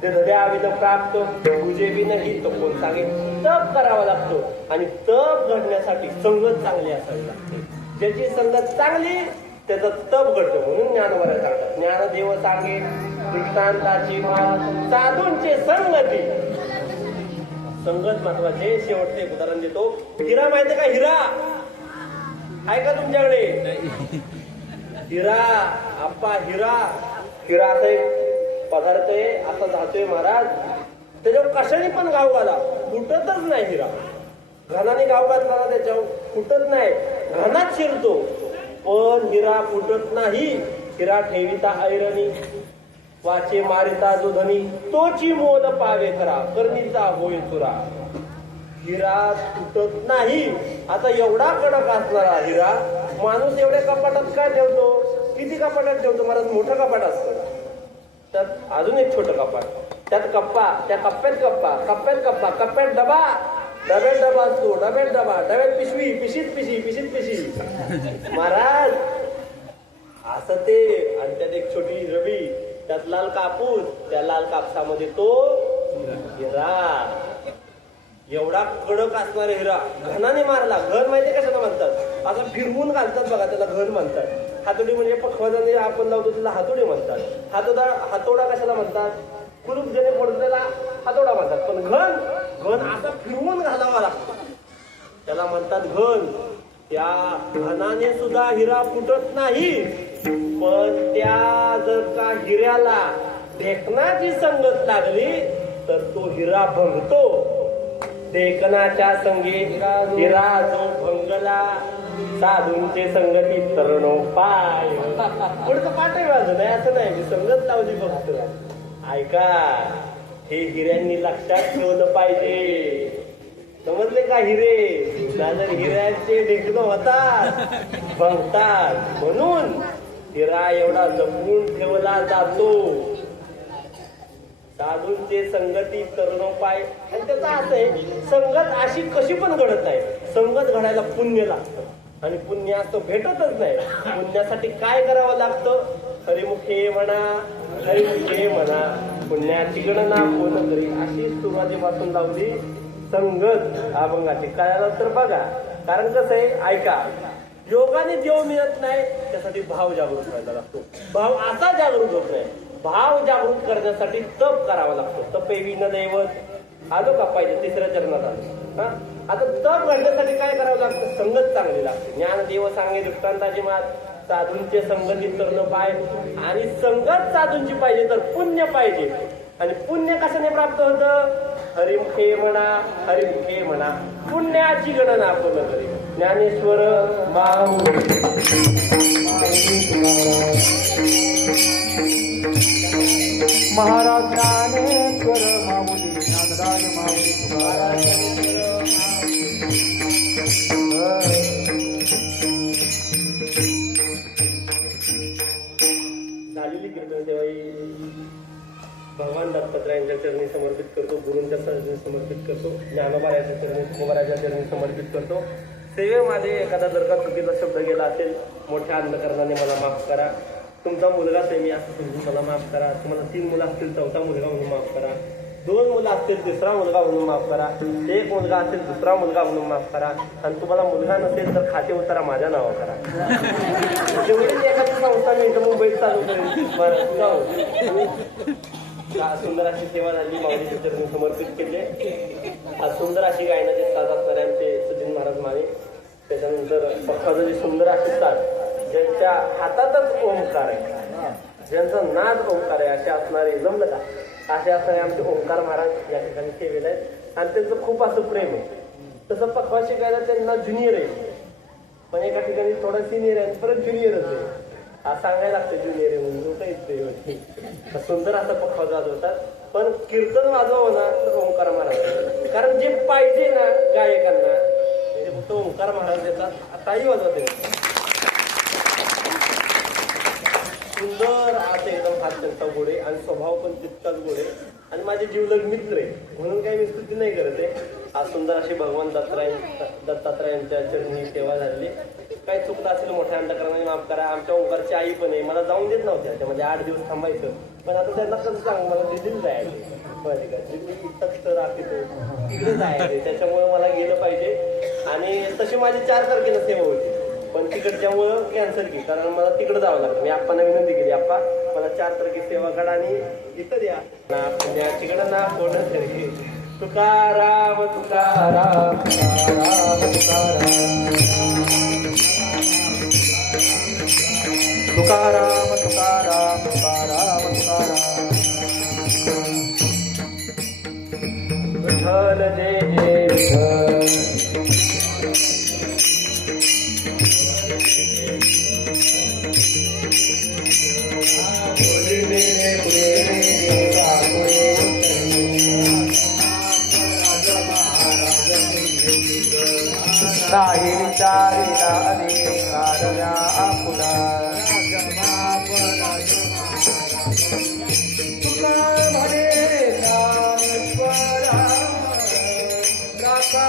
धड्या विन प्राप्त, पूजे विन ही तो कोण सांगे. तप करावा लागतो आणि तप घडण्यासाठी संगत चांगली असावी लागते. ज्याची संगत चांगली त्याचं तप घडतं. म्हणून ज्ञानवरा सांगतात ज्ञानदेव सांगे दृष्टांताची साधूंचे संगती. संगत महत्वाचे. शेवटचे उदाहरण देतो. हिरा माहितीये का, हिरा आहे का तुमच्याकडे. हिरा आप्पा, हिरा असा एक पदार्थ आहे. असा जातोय महाराज, त्याच्यावर कशाने पण गाव घाला फुटतच नाही. हिरा घनाने गाव घातला ना त्याच्यावर फुटत नाही, घनात शिरतो. पण हिरा फुटत नाही. हिरा ठेविता ऐरणी, वाचे मारिता जो धनी, तोची मोल पावे खरा, करणीचा होय चुरा. हिरा तुटत नाही. आता एवढा कडक असणारा हिरा माणूस एवढ्या कपाटात काय ठेवतो. किती कपाटात ठेवतो महाराज. मोठं कपाट असतं, त्यात अजून एक छोटं कपाट, त्यात कप्पा, त्या कप्प्यात कप्पा, कप्प्यात कप्पा, कप्प्यात डबा, डब्यात डबा असतो, डब्यात डबा, डब्यात पिशवी, पिशीत पिशी, पिशीत पिशी. महाराज असं ते, आणि त्यात एक छोटी रवी, त्यात लाल कापूस, त्या लाल कापसामध्ये तो हिरा, एवढा कडक असणारा हिरा घनाने मारला. घन माहितीये कशाला म्हणतात? असं फिरवून घालतात बघा, त्याला घन म्हणतात. हातोडी म्हणजे पखवाजाने आपण लावतो त्याला हातोडी म्हणतात. हातोडा कशाला म्हणतात? कुलूप ज्याने पडतो त्याला हातोडा म्हणतात. पण घन असं फिरवून घालावा लागतो, त्याला म्हणतात घन. त्या घनाने सुद्धा हिरा फुटत नाही. पण त्या जर का हिऱ्याला ढेकणाची संगत लागली तर तो हिरा भंगतो. ढेकणाच्या संगे हिरा जो भंगला, साधूंचे संगती तरणो पाय. पुढचं पाठ आहे माझं, नाही असं नाही, मी संगत लावली फक्त. ऐका, हे हिऱ्यांनी लक्षात ठेवलं पाहिजे. समजले का? हिरे जर हिऱ्यांचे ढेकणं होतात, भंगतात, म्हणून हिरा एवढा जपून ठेवला जातो. साधूंचे संगती तरुणोपाय. आणि त्याचा असं आहे, संगत अशी कशी पण घडत आहे. संगत घडायला पुण्य लागतं, आणि पुण्य असं भेटतच नाही. पुण्यासाठी काय करावं लागतं? हरिमुखे म्हणा, हरिमुखे म्हणा, पुण्याची गणना कोण करी. अशी सुरुवातीपासून लावली संगत अभंगाची. कळायला तर बघा. कारण कसं आहे, ऐका, योगाने देव मिळत नाही, त्यासाठी भाव जागृत व्हायला लागतो. भाव असा जागृत होत नाही. भाव जागृत करण्यासाठी तप करावा लागतो. तपे विन दैवत आलो का? पाहिजे तिसऱ्या चरणात आलो. आता तप घडण्यासाठी काय करावं लागतं? संगत चांगली लागते. ज्ञानदेव सांगे दृष्टांताची मात, साधूंचे संगतीत करणं पाय. आणि संगत साधूंची पाहिजे तर पुण्य पाहिजे. आणि पुण्य कशाने प्राप्त होतं? हरिमुखे म्हणा, हरिमुखे म्हणा, पुण्याची गणना आपण करी. ज्ञानेश्वर महाराज ज्ञानेश्वर माऊली, ज्ञानराज माऊली तुकाराम. झालेली कीर्तन सेवा भगवान दत्तात्रयांच्या चरणी समर्पित करतो, गुरूंच्या चरणी समर्पित करतो, ज्ञानोबाच्या चरणी, तुकोबाराच्या चरणी समर्पित करतो. सेवेमध्ये एखादा जर का चुकीचा शब्द गेला असेल, मोठ्या अंधकरणाने मला माफ करा. तुमचा मुलगाच आहे मी असं समजून मला माफ करा. तुम्हाला 3 मुलं असतील, 4था मुलगा म्हणून माफ करा. 2 मुलं असतील, 3रा मुलगा म्हणून माफ करा. 1 मुलगा असेल, 2रा मुलगा म्हणून माफ करा. आणि तुम्हाला मुलगा नसेल तर खाते उतारा माझ्या नावा करा. तेवढीच एखादी संस्था मी इथं मुंबईत चालू करेन. सुंदर अशी सेवा झाली, माऊलीच्या चरणी समर्पित केले. आज सुंदर अशी गायनाचे साथ असणारे आमचे सचिन महाराज माने. त्याच्यानंतर पक्षाचे सुंदर असे साथ, ज्यांच्या हातातच ओंकार आहे, ज्यांचा नाद ओंकार आहे, असे असणारे जमलं का? असे असणारे आमचे ओंकार महाराज या ठिकाणी सेवेला आहेत. आणि त्यांचं खूप असं प्रेम आहे. तसं पखवा शिकायला त्यांना ज्युनियर आहे, पण एका ठिकाणी थोडा सिनियर आहे, परत ज्युनियरच आहे. हा सांगायला लागतं ज्युनियर आहे म्हणून, होता येत सुंदर असा पखवा वाजवतात. पण कीर्तन वाजवावं ना तर ओंकार महाराज, कारण जे पाहिजे ना गायकांना ते फक्त ओंकार महाराज देतात. आताही वाजवते सुंदर असं एकदम हात त्यांचा गोडे, आणि स्वभाव पण तितकाच गोडे, आणि माझे जीवलग मित्र आहे म्हणून काही मी स्तुती नाही करत आहे. आज सुंदर अशी भगवान दत्तात्रयांच्या चरणी सेवा झालेली. काही चुकलं असेल मोठ्या अंधकरणाने माफ करा. आमच्या ओंकारची आई पण आहे, मला जाऊन देत नव्हत्या, त्यामध्ये 8 दिवस थांबायचं. पण आता त्यांना कसं सांग, मला दिल्लीला जायचं, तिकडे जायचं, त्याच्यामुळे मला गेलं पाहिजे. आणि तशी माझी 4 तारखेला सेवा होती, पण तिकडच्यामुळं कॅन्सल केली, कारण मला तिकडे जावं लागतं. मी आप्पांना विनंती केली, आप्पा मला 4 तारखे सेवा काढा आणि इथं द्या ना, तिकडं ना कोण तुकाराम तुकाराम तुकाराम तुकाराम तुकाराम तुकाराम तुकाराम. विठ्ठल जय विठ्ठल. नाही विचारिला अनेकार्या आपुला. तुका म्हणे ज्ञानेश्वरा, राखा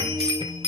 रे